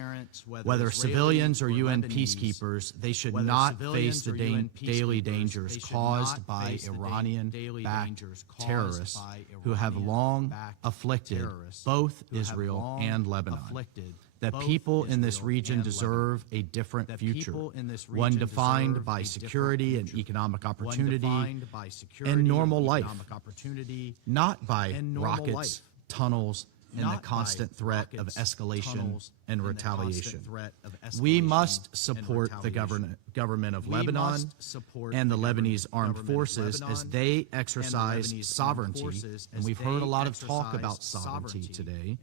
whether civilians or UN peacekeepers, they should not face the daily dangers caused by Iranian-backed terrorists who have long afflicted both Israel and Lebanon. The people in this region deserve a different future, one defined by security and economic opportunity and normal life, not by rockets, tunnels, and the constant threat of escalation and retaliation. We must support the government of Lebanon and the Lebanese armed forces as they exercise sovereignty. And we've heard a lot of talk about sovereignty today,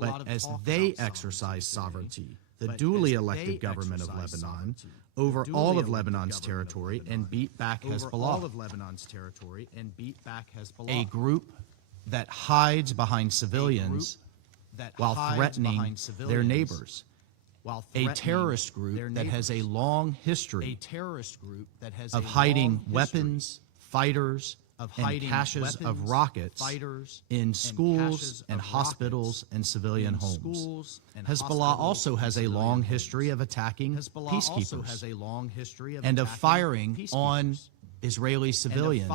but as they exercise sovereignty, the duly elected government of Lebanon over all of Lebanon's territory and beat back Hezbollah, a group that hides behind civilians while threatening their neighbors, a terrorist group that has a long history of hiding weapons, fighters, and caches of rockets in schools and hospitals and civilian homes. Hezbollah also has a long history of attacking peacekeepers and of firing on Israeli civilians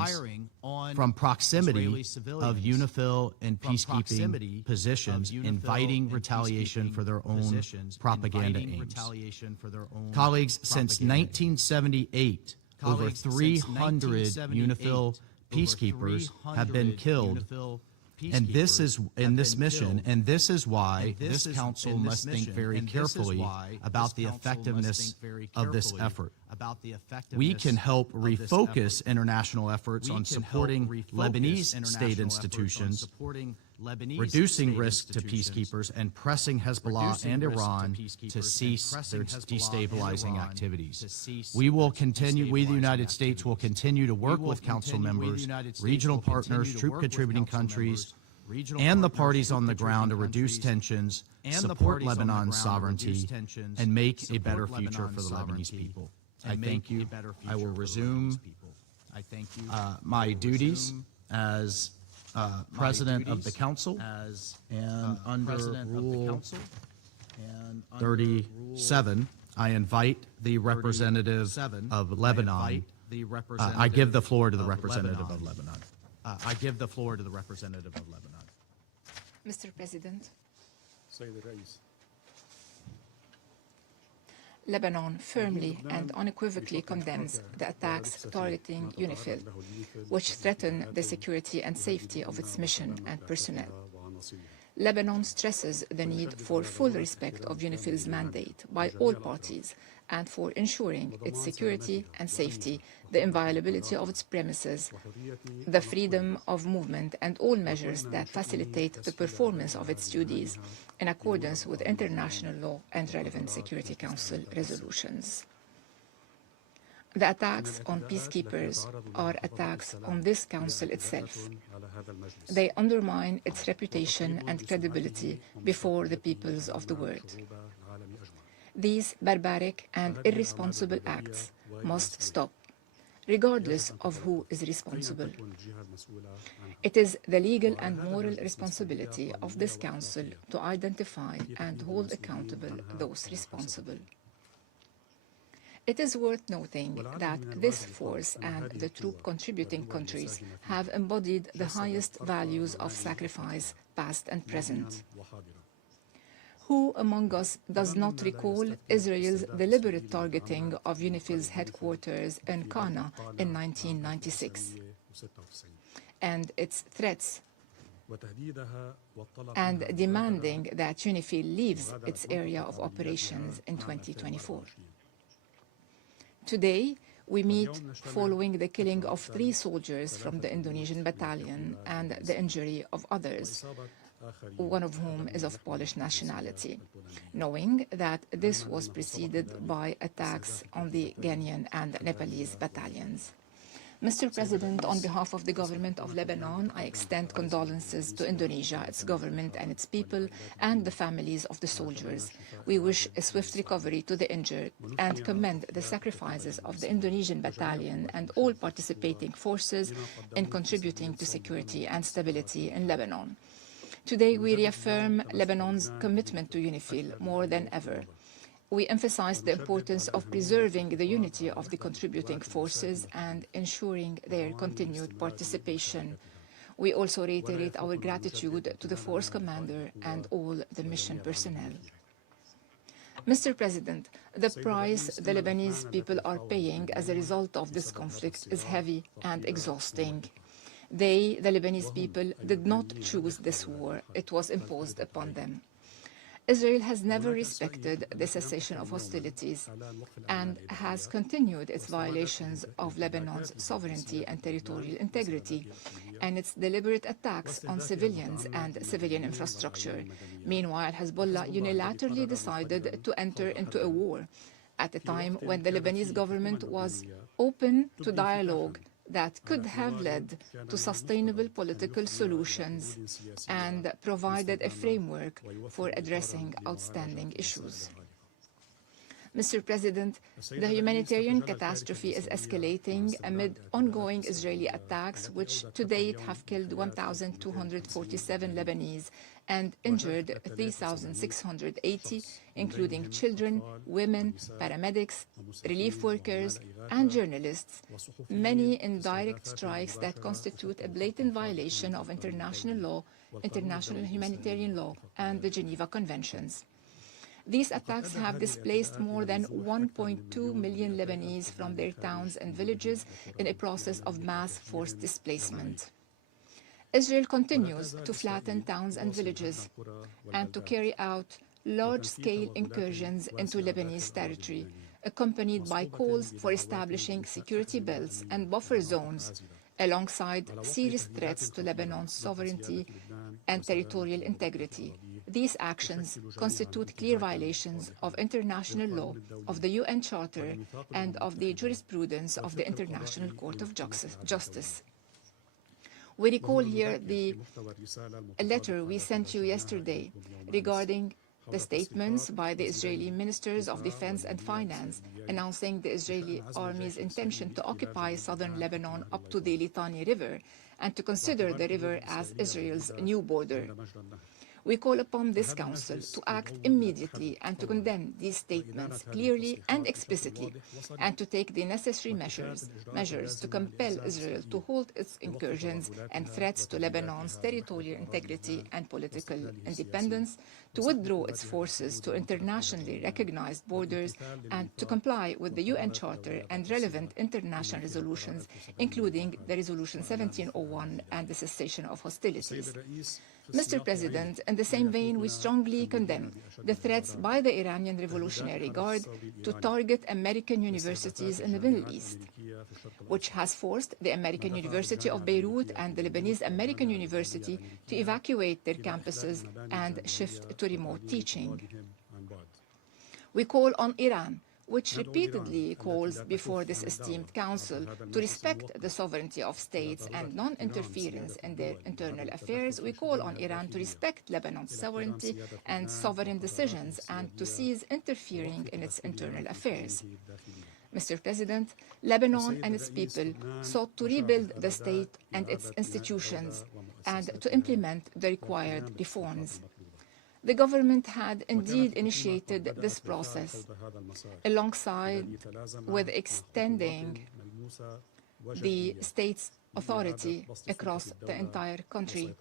from proximity of UNIFIL and peacekeeping positions, inviting retaliation for their own propaganda aims. Colleagues, since 1978, over 300 UNIFIL peacekeepers have been killed and this is in this mission, and this is why this Council must think very carefully about the effectiveness of this effort. We can help refocus international efforts on supporting Lebanese state institutions, reducing risk to peacekeepers, and pressing Hezbollah and Iran to cease their destabilizing activities. We will continue, we the United States will continue to work with Council members, regional partners, troop-contributing countries, and the parties on the ground to reduce tensions, support Lebanon's sovereignty, and make a better future for the Lebanese people. I thank you. I will resume my duties as President of the Council, and under Rule 37, I invite the representative of Lebanon. I give the floor to the representative of Lebanon. I give the floor to the representative of Lebanon. Mr. President, Lebanon firmly and unequivocally condemns the attacks targeting UNIFIL, which threaten the security and safety of its mission and personnel. Lebanon stresses the need for full respect of UNIFIL's mandate by all parties and for ensuring its security and safety, the inviolability of its premises, the freedom of movement, and all measures that facilitate the performance of its duties in accordance with international law and relevant Security Council resolutions. The attacks on peacekeepers are attacks on this Council itself. They undermine its reputation and credibility before the peoples of the world. These barbaric and irresponsible acts must stop, regardless of who is responsible. It is the legal and moral responsibility of this Council to identify and hold accountable those responsible. It is worth noting that this force and the troop-contributing countries have embodied the highest values of sacrifice, past and present. Who among us does not recall Israel's deliberate targeting of UNIFIL's headquarters in Qana in 1996, and its threats and demanding that UNIFIL leaves its area of operations in 2024? Today, we meet following the killing of 3 soldiers from the Indonesian battalion and the injury of others, one of whom is of Polish nationality, knowing that this was preceded by attacks on the Ghanaian and Nepalese battalions. Mr. President, on behalf of the government of Lebanon, I extend condolences to Indonesia, its government and its people, and the families of the soldiers. We wish a swift recovery to the injured and commend the sacrifices of the Indonesian battalion and all participating forces in contributing to security and stability in Lebanon. Today, we reaffirm Lebanon's commitment to UNIFIL more than ever. We emphasize the importance of preserving the unity of the contributing forces and ensuring their continued participation. We also reiterate our gratitude to the force commander and all the mission personnel. Mr. President, the price the Lebanese people are paying as a result of this conflict is heavy and exhausting. They, the Lebanese people, did not choose this war. It was imposed upon them. Israel has never respected the cessation of hostilities and has continued its violations of Lebanon's sovereignty and territorial integrity and its deliberate attacks on civilians and civilian infrastructure. Meanwhile, Hezbollah unilaterally decided to enter into a war at a time when the Lebanese government was open to dialogue that could have led to sustainable political solutions and provided a framework for addressing outstanding issues. Mr. President, the humanitarian catastrophe is escalating amid ongoing Israeli attacks, which to date have killed 1,247 Lebanese and injured 3,680, including children, women, paramedics, relief workers, and journalists, many in direct strikes that constitute a blatant violation of international law, international humanitarian law, and the Geneva Conventions. These attacks have displaced more than 1.2 million Lebanese from their towns and villages in a process of mass forced displacement. Israel continues to flatten towns and villages and to carry out large-scale incursions into Lebanese territory, accompanied by calls for establishing security belts and buffer zones, alongside serious threats to Lebanon's sovereignty and territorial integrity. These actions constitute clear violations of international law, of the UN Charter, and of the jurisprudence of the International Court of Justice. We recall here the letter we sent you yesterday regarding the statements by the Israeli Ministers of Defense and Finance announcing the Israeli army's intention to occupy southern Lebanon up to the Litani River and to consider the river as Israel's new border. We call upon this Council to act immediately and to condemn these statements clearly and explicitly, and to take the necessary measures to compel Israel to halt its incursions and threats to Lebanon's territorial integrity and political independence, to withdraw its forces to internationally recognized borders, and to comply with the UN Charter and relevant international resolutions, including the Resolution 1701 and the cessation of hostilities. Mr. President, in the same vein, we strongly condemn the threats by the Iranian Revolutionary Guard to target American universities in the Middle East, which has forced the American University of Beirut and the Lebanese American University to evacuate their campuses and shift to remote teaching. We call on Iran, which repeatedly calls before this esteemed council to respect the sovereignty of states and non-interference in their internal affairs. We call on Iran to respect Lebanon's sovereignty and sovereign decisions and to cease interfering in its internal affairs. Mr. President, Lebanon and its people sought to rebuild the state and its institutions and to implement the required reforms. The government had indeed initiated this process, alongside with extending the state's authority across the entire country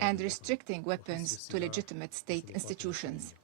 and restricting weapons to legitimate state institutions.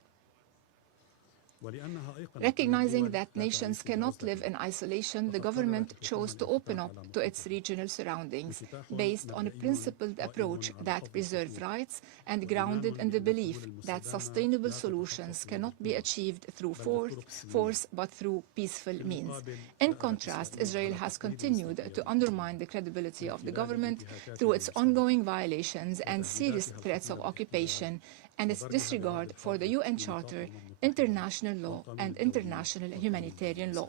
Recognizing that nations cannot live in isolation, the government chose to open up to its regional surroundings based on a principled approach that preserves rights and grounded in the belief that sustainable solutions cannot be achieved through force but through peaceful means. In contrast, Israel has continued to undermine the credibility of the government through its ongoing violations and serious threats of occupation and its disregard for the UN Charter, international law, and international humanitarian law.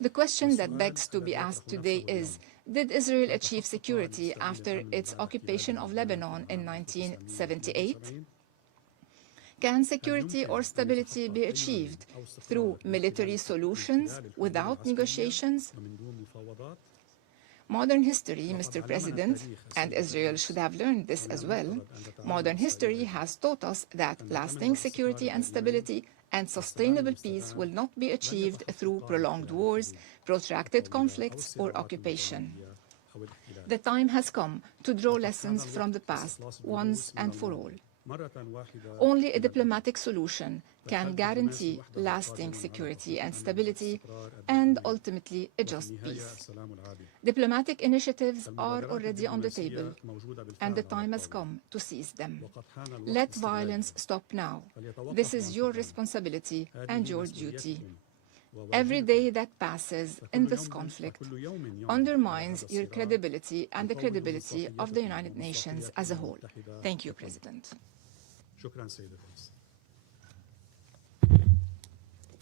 The question that begs to be asked today is, did Israel achieve security after its occupation of Lebanon in 1978? Can security or stability be achieved through military solutions without negotiations? Modern history, Mr. President, and Israel should have learned this as well, modern history has taught us that lasting security and stability and sustainable peace will not be achieved through prolonged wars, protracted conflicts, or occupation. The time has come to draw lessons from the past, once and for all. Only a diplomatic solution can guarantee lasting security and stability and ultimately a just peace. Diplomatic initiatives are already on the table and the time has come to seize them. Let violence stop now. This is your responsibility and your duty. Every day that passes in this conflict undermines your credibility and the credibility of the United Nations as a whole. Thank you, President.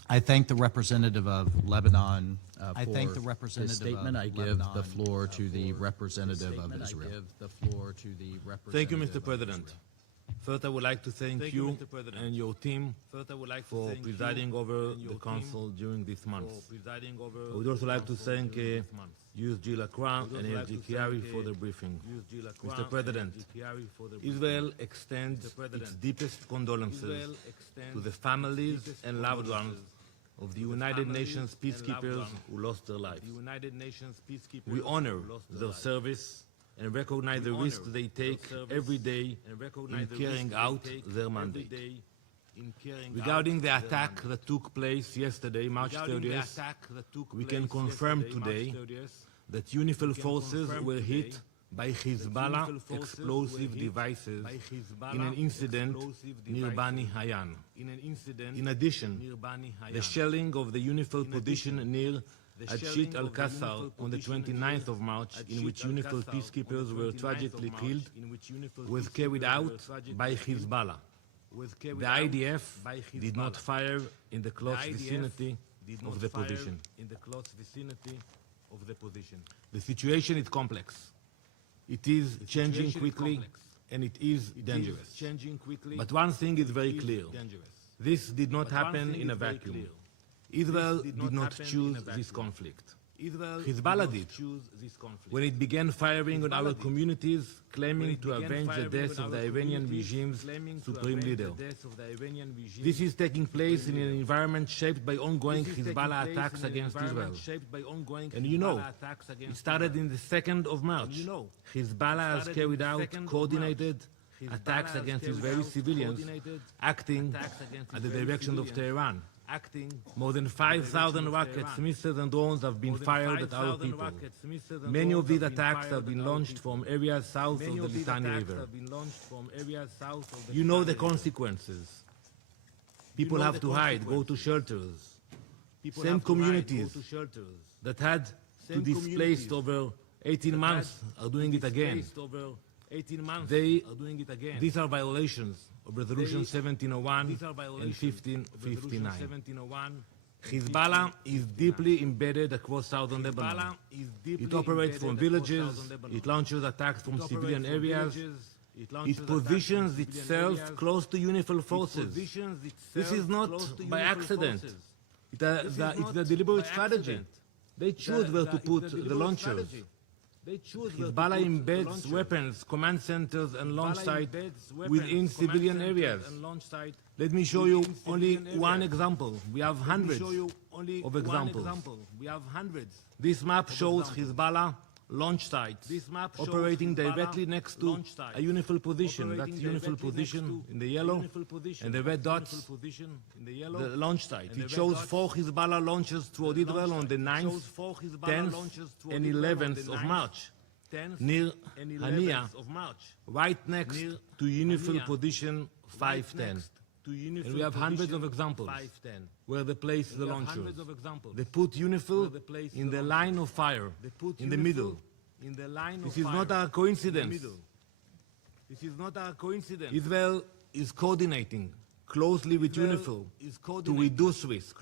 I thank the representative of Lebanon for his statement. I give the floor to the representative of Israel. Thank you, Mr. President. First, I would like to thank you and your team for presiding over the Council during this month. I would also like to thank USG Lacroix and ASG Chiari for the briefing. Mr. President, Israel extends its deepest condolences to the families and loved ones of the United Nations peacekeepers who lost their lives. We honor their service and recognize the risks they take every day in carrying out their mandate. Regarding the attack that took place yesterday, March 30th, we can confirm today that UNIFIL forces were hit by Hezbollah explosive devices in an incident near Bani Hayan. In addition, the shelling of the UNIFIL position near Adshit al-Qasar on the 29th of March, in which UNIFIL peacekeepers were tragically killed, was carried out by Hezbollah. The IDF did not fire in the close vicinity of the position. The situation is complex. It is changing quickly and it is dangerous. But one thing is very clear. This did not happen in a vacuum. Israel did not choose this conflict. Hezbollah did, when it began firing on our communities, claiming to avenge the death of the Iranian regime's supreme leader. This is taking place in an environment shaped by ongoing Hezbollah attacks against Israel. And you know, it started in the 2nd of March. Hezbollah has carried out coordinated attacks against Israeli civilians, acting at the direction of Tehran. More than 5,000 rockets, missiles and drones have been fired at our people. Many of these attacks have been launched from areas south of the Litani River. You know the consequences. People have to hide, go to shelters. Same communities that had to displace over 18 months are doing it again. These are violations of Resolution 1701 and 1559. Hezbollah is deeply embedded across southern Lebanon. It operates from villages, it launches attacks from civilian areas, it positions itself close to UNIFIL forces. This is not by accident. It's a deliberate strategy. They choose where to put the launchers. Hezbollah embeds weapons, command centers, and launch sites within civilian areas. Let me show you only one example. We have hundreds of examples. This map shows Hezbollah launch sites operating directly next to a UNIFIL position. That's UNIFIL position in the yellow, and the red dots, the launch site. It shows 4 Hezbollah launches toward Israel on the 9th, 10th, and 11th of March, near Hania, right next to UNIFIL position 510. And we have hundreds of examples where they place the launchers. They put UNIFIL in the line of fire, in the middle. This is not a coincidence. Israel is coordinating closely with UNIFIL to reduce risk.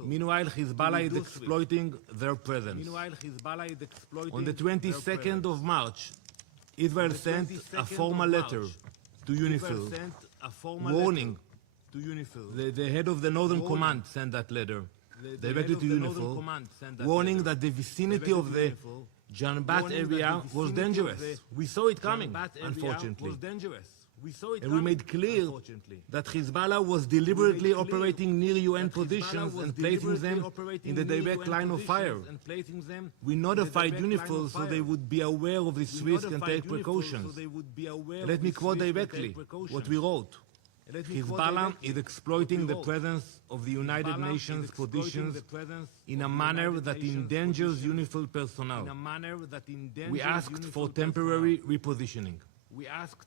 Meanwhile, Hezbollah is exploiting their presence. On the 22nd of March, Israel sent a formal letter to UNIFIL warning. The head of the Northern Command sent that letter directly to UNIFIL, warning that the vicinity of the Janbat area was dangerous. We saw it coming, unfortunately. And we made clear that Hezbollah was deliberately operating near UN positions and placing them in the direct line of fire. We notified UNIFIL so they would be aware of this risk and take precautions. Let me quote directly what we wrote. Hezbollah is exploiting the presence of the United Nations positions in a manner that endangers UNIFIL personnel. We asked for temporary repositioning.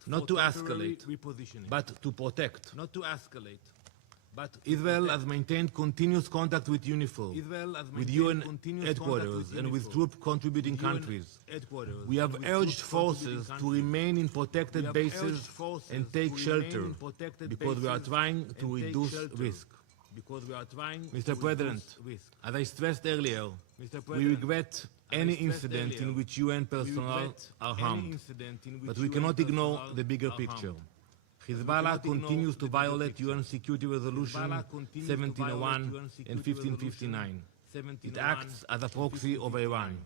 Not to escalate, but to protect. Israel has maintained continuous contact with UNIFIL, with UN headquarters, and with troop-contributing countries. We have urged forces to remain in protected bases and take shelter, because we are trying to reduce risk. Mr. President, as I stressed earlier, we regret any incident in which UN personnel are harmed, but we cannot ignore the bigger picture. Hezbollah continues to violate UN Security Resolution 1701 and 1559. It acts as a proxy of Iran.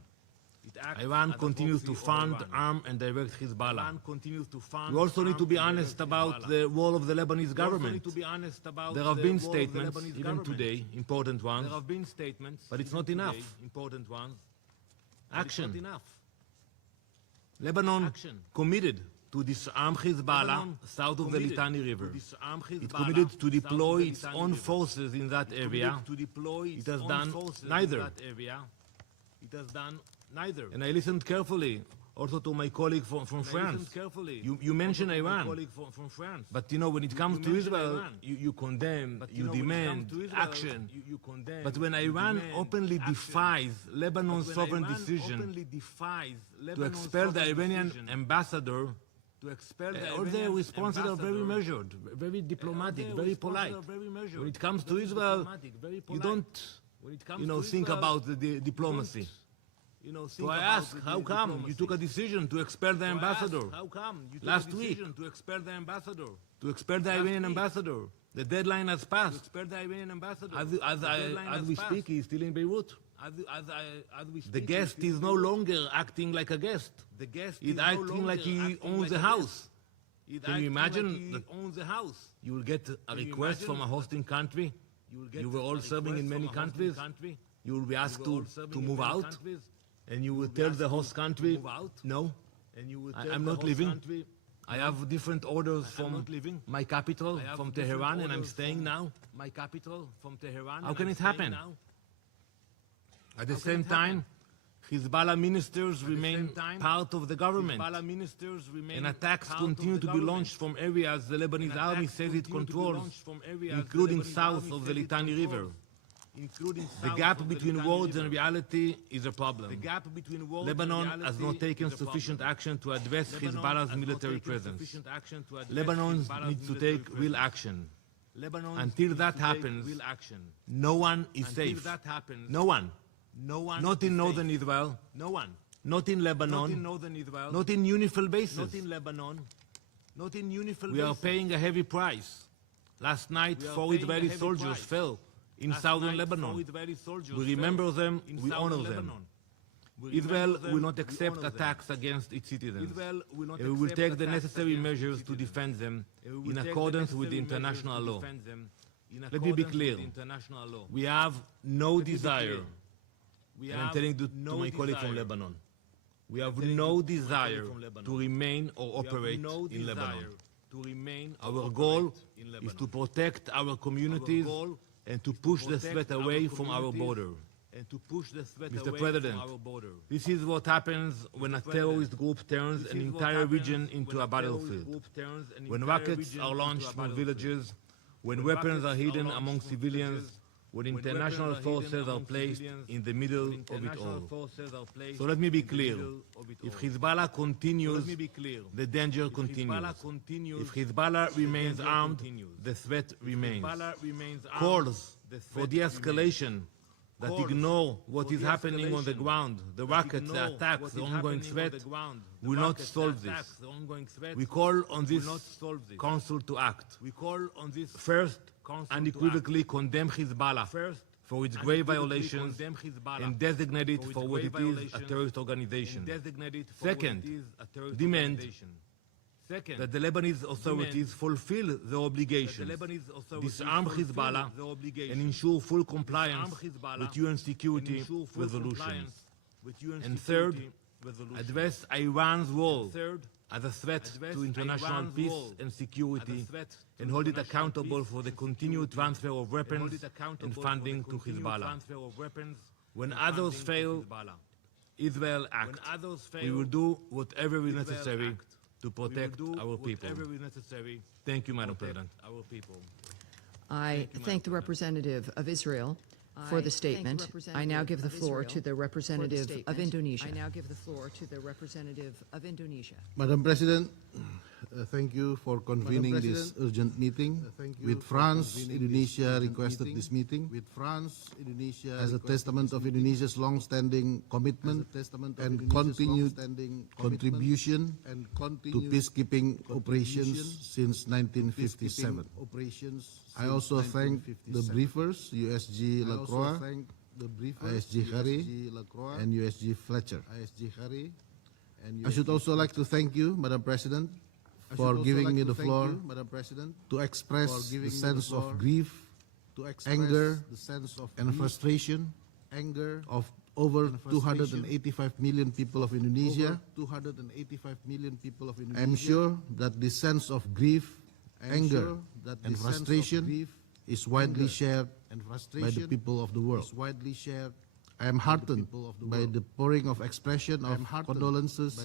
Iran continues to fund, arm, and direct Hezbollah. We also need to be honest about the role of the Lebanese government. There have been statements, even today, important ones, but it's not enough. Action. Lebanon committed to disarm Hezbollah south of the Litani River. It committed to deploy its own forces in that area. It has done neither. And I listened carefully also to my colleague from France. You mentioned Iran, but you know, when it comes to Israel, you condemn, you demand action. But when Iran openly defies Lebanon's sovereign decision to expel the Iranian ambassador, all their responses are very measured, very diplomatic, very polite. When it comes to Israel, you don't think about the diplomacy. So I ask, how come you took a decision to expel the ambassador last week? To expel the Iranian ambassador. The deadline has passed. As we speak, he is still in Beirut. The guest is no longer acting like a guest. He's acting like he owns the house. Can you imagine that you will get a request from a hosting country? You were all serving in many countries. You will be asked to move out. And you will tell the host country, no, I'm not leaving. I have different orders from my capital, from Tehran, and I'm staying now. My capital, from Tehran. How can it happen? At the same time, Hezbollah ministers remain part of the government, and attacks continue to be launched from areas the Lebanese army says it controls, including south of the Litani River. The gap between words and reality is a problem. Lebanon has not taken sufficient action to address Hezbollah's military presence. Lebanon needs to take real action. Until that happens, no one is safe. No one. Not in northern Israel. No one. Not in Lebanon. Not in UNIFIL bases. We are paying a heavy price. Last night, 4 Israeli soldiers fell in southern Lebanon. We remember them, we honor them. Israel will not accept attacks against its citizens. We will take the necessary measures to defend them in accordance with the international law. Let me be clear. We have no desire, and I'm telling to my colleague from Lebanon, we have no desire to remain or operate in Lebanon. Our goal is to protect our communities and to push the threat away from our border. Mr. President, this is what happens when a terrorist group turns an entire region into a battlefield. When rockets are launched from villages, when weapons are hidden among civilians, when international forces are placed in the middle of it all. So let me be clear. If Hezbollah continues, the danger continues. If Hezbollah remains armed, the threat remains. Calls for de-escalation that ignore what is happening on the ground, the rockets, the attacks, the ongoing threat, will not solve this. We call on this Council to act. First, unequivocally condemn Hezbollah for its grave violations and designate it for what it is, a terrorist organization. Second, demand that the Lebanese authorities fulfill their obligation, disarm Hezbollah, and ensure full compliance with UN security resolutions. And third, address Iran's role as a threat to international peace and security, and hold it accountable for the continued transfer of weapons and funding to Hezbollah. When others fail, Israel acts. We will do whatever is necessary to protect our people. Thank you, Madam President. I thank the representative of Israel for the statement. I now give the floor to the representative of Indonesia. Madam President, thank you for convening this urgent meeting. With France, Indonesia requested this meeting as a testament of Indonesia's long-standing commitment and continued contribution to peacekeeping operations since 1957. I also thank the briefers, USG Lacroix, ISG Harry, and USG Fletcher. I should also like to thank you, Madam President, for giving me the floor to express the sense of grief, anger, and frustration of over 285 million people of Indonesia. I am sure that this sense of grief, anger, and frustration is widely shared by the people of the world. I am heartened by the pouring of expression of condolences,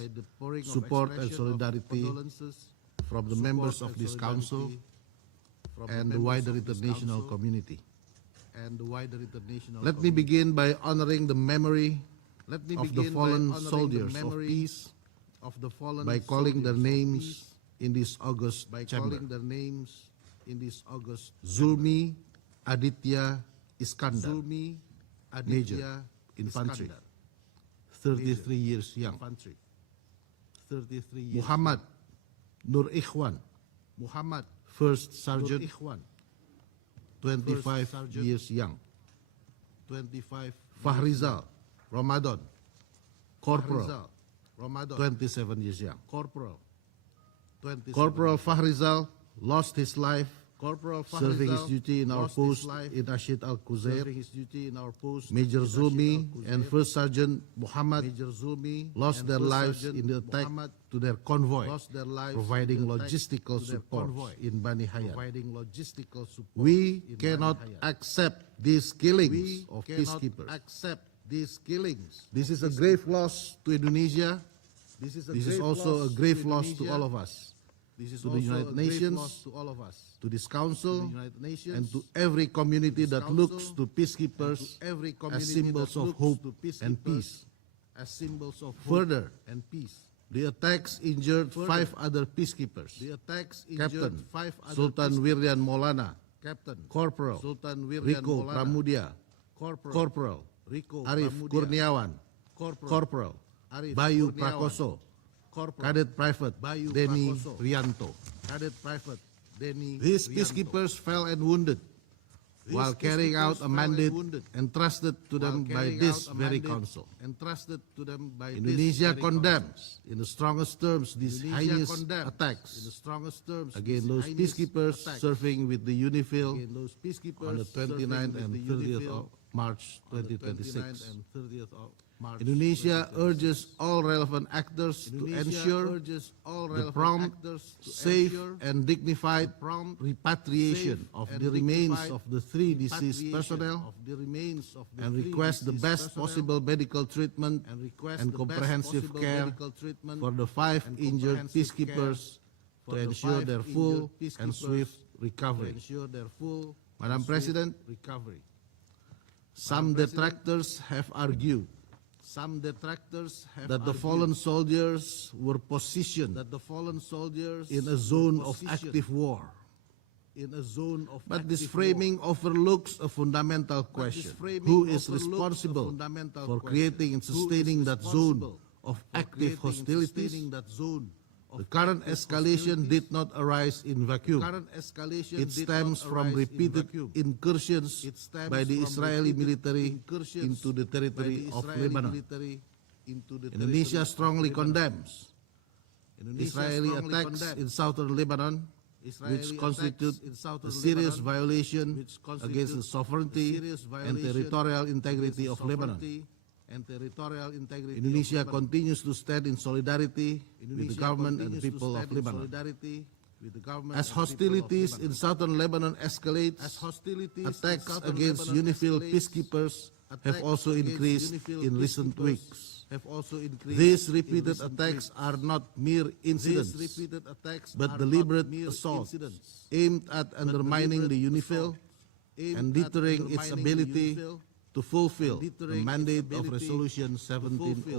support, and solidarity from the members of this Council and the wider international community. Let me begin by honoring the memory of the fallen soldiers of peace by calling their names in this august chamber. Zulmi Aditya Iskandar, Major, Infantry, 33 years young. Muhammad Nur Ikhwan, First Sergeant, 25 years young. Fahrizal Ramadan, Corporal, 27 years young. Corporal Fahrizal lost his life serving his duty in our post in Rashid Al-Quzair, Major Zulmi and First Sergeant Muhammad lost their lives in the attack to their convoy, providing logistical support in Bani Hayyan. We cannot accept these killings of peacekeepers. This is a grave loss to Indonesia. This is also a grave loss to all of us. To the United Nations, to this Council, and to every community that looks to peacekeepers as symbols of hope and peace. Further, the attacks injured 5 other peacekeepers: Captain Sultan Wiryan Maulana, Corporal Riko Pramudia, Corporal Arif Kurniawan, Corporal Bayu Prakoso, Cadet Private Denny Rianto. These peacekeepers fell and wounded while carrying out a mandate entrusted to them by this very Council. Indonesia condemns in the strongest terms these heinous attacks against those peacekeepers serving with the UNIFIL on the 29th and 30th of March 2026. Indonesia urges all relevant actors to ensure the prompt, safe, and dignified repatriation of the remains of the 3 deceased personnel and request the best possible medical treatment and comprehensive care for the 5 injured peacekeepers to ensure their full and swift recovery. Madam President, some detractors have argued that the fallen soldiers were positioned in a zone of active war. But this framing overlooks a fundamental question: who is responsible for creating and sustaining that zone of active hostilities? The current escalation did not arise in vacuum. It stems from repeated incursions by the Israeli military into the territory of Lebanon. Indonesia strongly condemns Israeli attacks in southern Lebanon, which constitute a serious violation against the sovereignty and territorial integrity of Lebanon. Indonesia continues to stand in solidarity with the government and the people of Lebanon. As hostilities in southern Lebanon escalate, attacks against UNIFIL peacekeepers have also increased in recent weeks. These repeated attacks are not mere incidents, but deliberate assaults aimed at undermining the UNIFIL and deterring its ability to fulfill the mandate of Resolution 1701.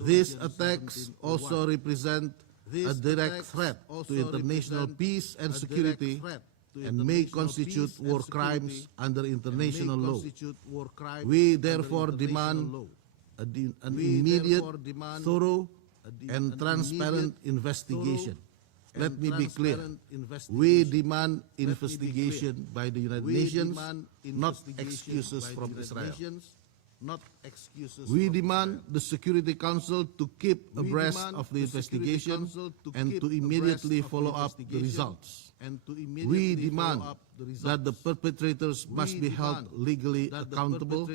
These attacks also represent a direct threat to international peace and security and may constitute war crimes under international law. We therefore demand an immediate, thorough, and transparent investigation. Let me be clear. We demand investigation by the United Nations, not excuses from Israel. We demand the Security Council to keep abreast of the investigation and to immediately follow up the results. We demand that the perpetrators must be held legally accountable.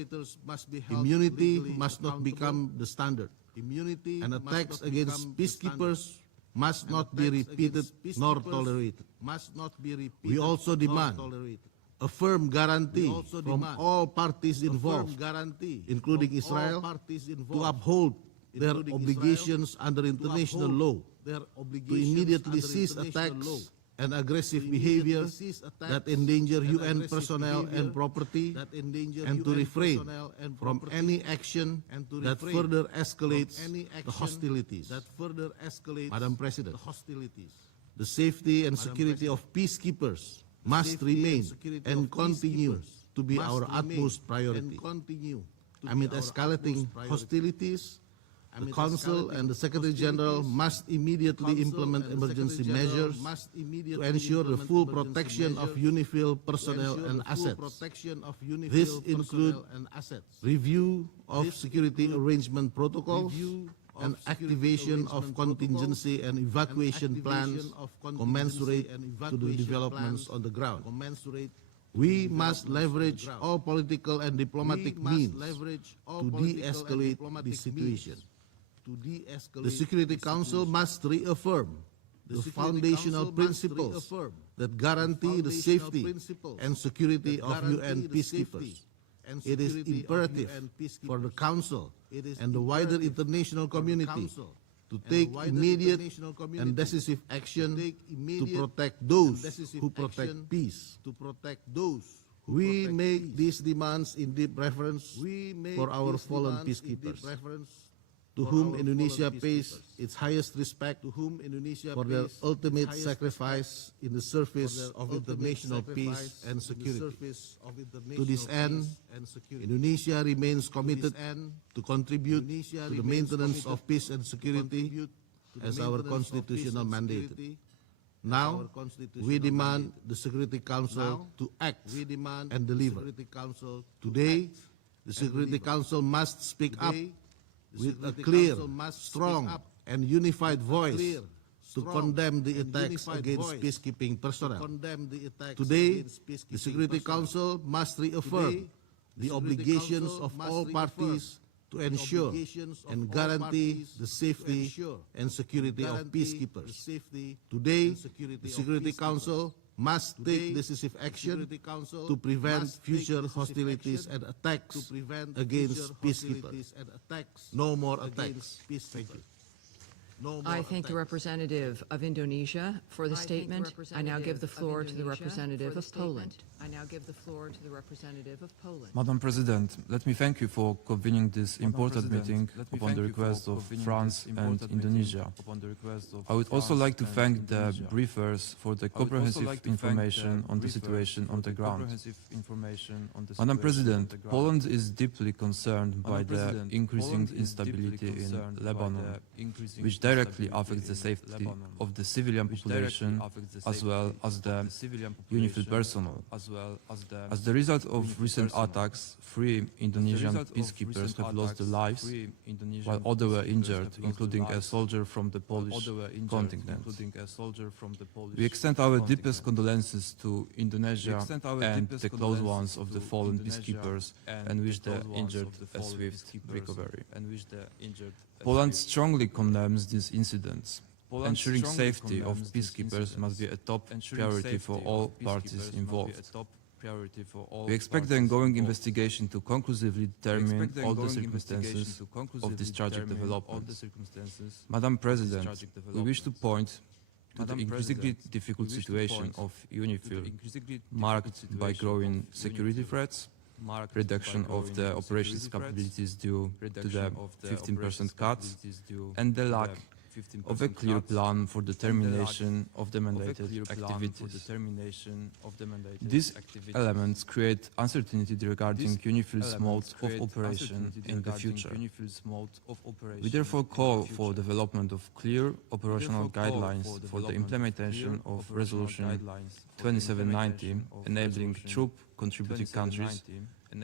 Immunity must not become the standard. And attacks against peacekeepers must not be repeated nor tolerated. We also demand a firm guarantee from all parties involved, including Israel, to uphold their obligations under international law, to immediately cease attacks and aggressive behavior that endanger UN personnel and property, and to refrain from any action that further escalates the hostilities. Madam President, the safety and security of peacekeepers must remain and continue to be our utmost priority. Amid escalating hostilities, the Council and the Secretary General must immediately implement emergency measures to ensure the full protection of UNIFIL personnel and assets. This includes review of security arrangement protocols and activation of contingency and evacuation plans commensurate to the developments on the ground. We must leverage all political and diplomatic means to de-escalate the situation. The Security Council must reaffirm the foundational principles that guarantee the safety and security of UN peacekeepers. It is imperative for the Council and the wider international community to take immediate and decisive action to protect those who protect peace. We make these demands in deep reverence for our fallen peacekeepers, to whom Indonesia pays its highest respect for their ultimate sacrifice in the service of international peace and security. To this end, Indonesia remains committed to contribute to the maintenance of peace and security as our constitutional mandate. Now, we demand the Security Council to act and deliver. Today, the Security Council must speak up with a clear, strong, and unified voice to condemn the attacks against peacekeeping personnel. Today, the Security Council must reaffirm the obligations of all parties to ensure and guarantee the safety and security of peacekeepers. Today, the Security Council must take decisive action to prevent future hostilities and attacks against peacekeepers. No more attacks. Thank you. I thank the representative of Indonesia for the statement. I now give the floor to the representative of Poland. Madam President, let me thank you for convening this important meeting upon the request of France and Indonesia. I would also like to thank the briefers for the comprehensive information on the situation on the ground. Madam President, Poland is deeply concerned by the increasing instability in Lebanon, which directly affects the safety of the civilian population as well as the UNIFIL personnel. As the result of recent attacks, 3 Indonesian peacekeepers have lost their lives, while others were injured, including a soldier from the Polish contingent. We extend our deepest condolences to Indonesia and the close ones of the fallen peacekeepers and wish the injured a swift recovery. Poland strongly condemns these incidents. Ensuring safety of peacekeepers must be a top priority for all parties involved. We expect the ongoing investigation to conclusively determine all the circumstances of this tragic development. Madam President, we wish to point to the increasingly difficult situation of UNIFIL, marked by growing security threats, reduction of the operations capabilities due to the 15% cuts, and the lack of a clear plan for the termination of the mandated activities. These elements create uncertainty regarding UNIFIL's mode of operation in the future. We therefore call for development of clear operational guidelines for the implementation of Resolution 2790, enabling troop contributing countries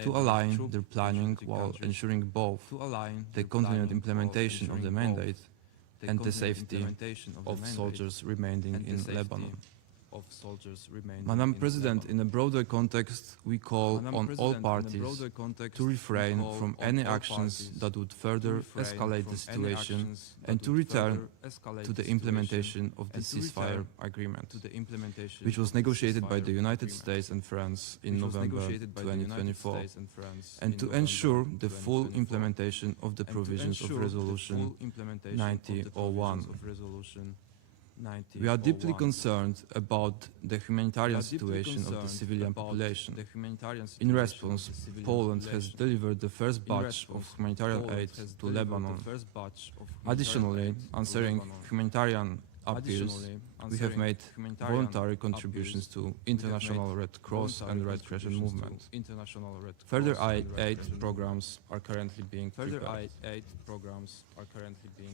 to align their planning while ensuring both the continued implementation of the mandate and the safety of soldiers remaining in Lebanon. Madam President, in a broader context, we call on all parties to refrain from any actions that would further escalate the situation and to return to the implementation of the ceasefire agreement, which was negotiated by the United States and France in November 2024, and to ensure the full implementation of the provisions of Resolution 9001. We are deeply concerned about the humanitarian situation of the civilian population. In response, Poland has delivered the first batch of humanitarian aid to Lebanon. Additionally, answering humanitarian appeals, we have made voluntary contributions to International Red Cross and Red Crescent movement. Further aid programs are currently being prepared.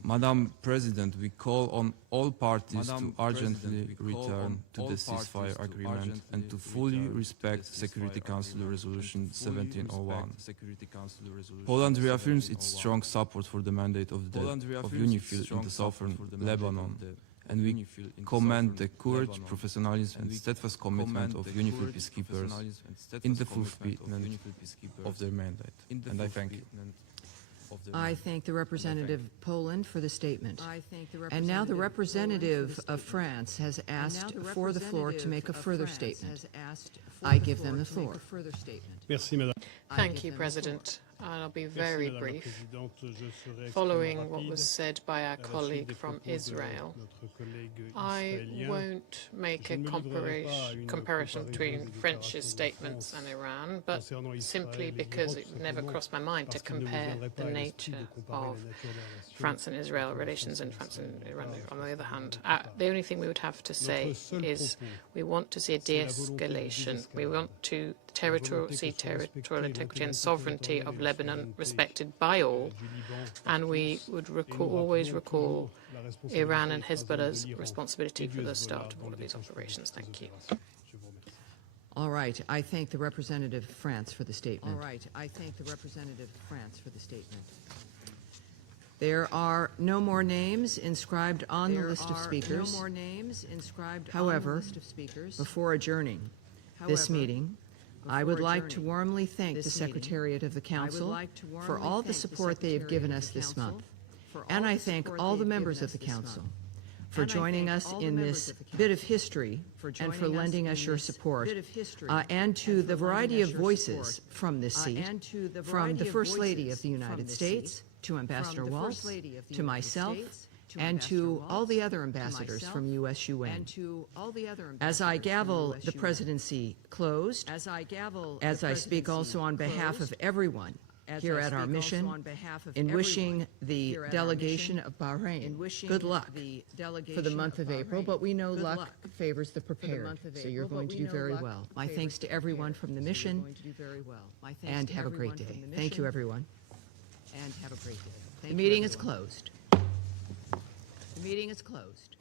Madam President, we call on all parties to urgently return to the ceasefire agreement and to fully respect Security Council Resolution 1701. Poland reaffirms its strong support for the mandate of UNIFIL in the southern Lebanon, and we commend the courage, professionalism and steadfast commitment of UNIFIL peacekeepers in the fulfillment of their mandate. And I thank you. I thank the representative of Poland for the statement. And now the representative of France has asked for the floor to make a further statement. I give them the floor. Thank you, President. I'll be very brief. Following what was said by our colleague from Israel, I won't make a comparison between French's statements and Iran, but simply because it never crossed my mind to compare the nature of France and Israel relations and France and Iran on the other hand. The only thing we would have to say is we want to see a de-escalation. We want to see territorial integrity and sovereignty of Lebanon respected by all, and we would always recall Iran and Hezbollah's responsibility for the start of all of these operations. Thank you. All right. I thank the representative of France for the statement. There are no more names inscribed on the list of speakers. However, before adjourning this meeting, I would like to warmly thank the Secretariat of the Council for all the support they have given us this month. And I thank all the members of the Council for joining us in this bit of history and for lending us your support, and to the variety of voices from this seat, from the First Lady of the United States, to Ambassador Waltz, to myself, and to all the other ambassadors from US-UN. As I gavel the presidency closed, as I speak also on behalf of everyone here at our mission, in wishing the delegation of Bahrain good luck for the month of April, but we know luck favors the prepared, so you're going to do very well. My thanks to everyone from the mission, and have a great day. Thank you, everyone. And have a great day. The meeting is closed. The meeting is closed.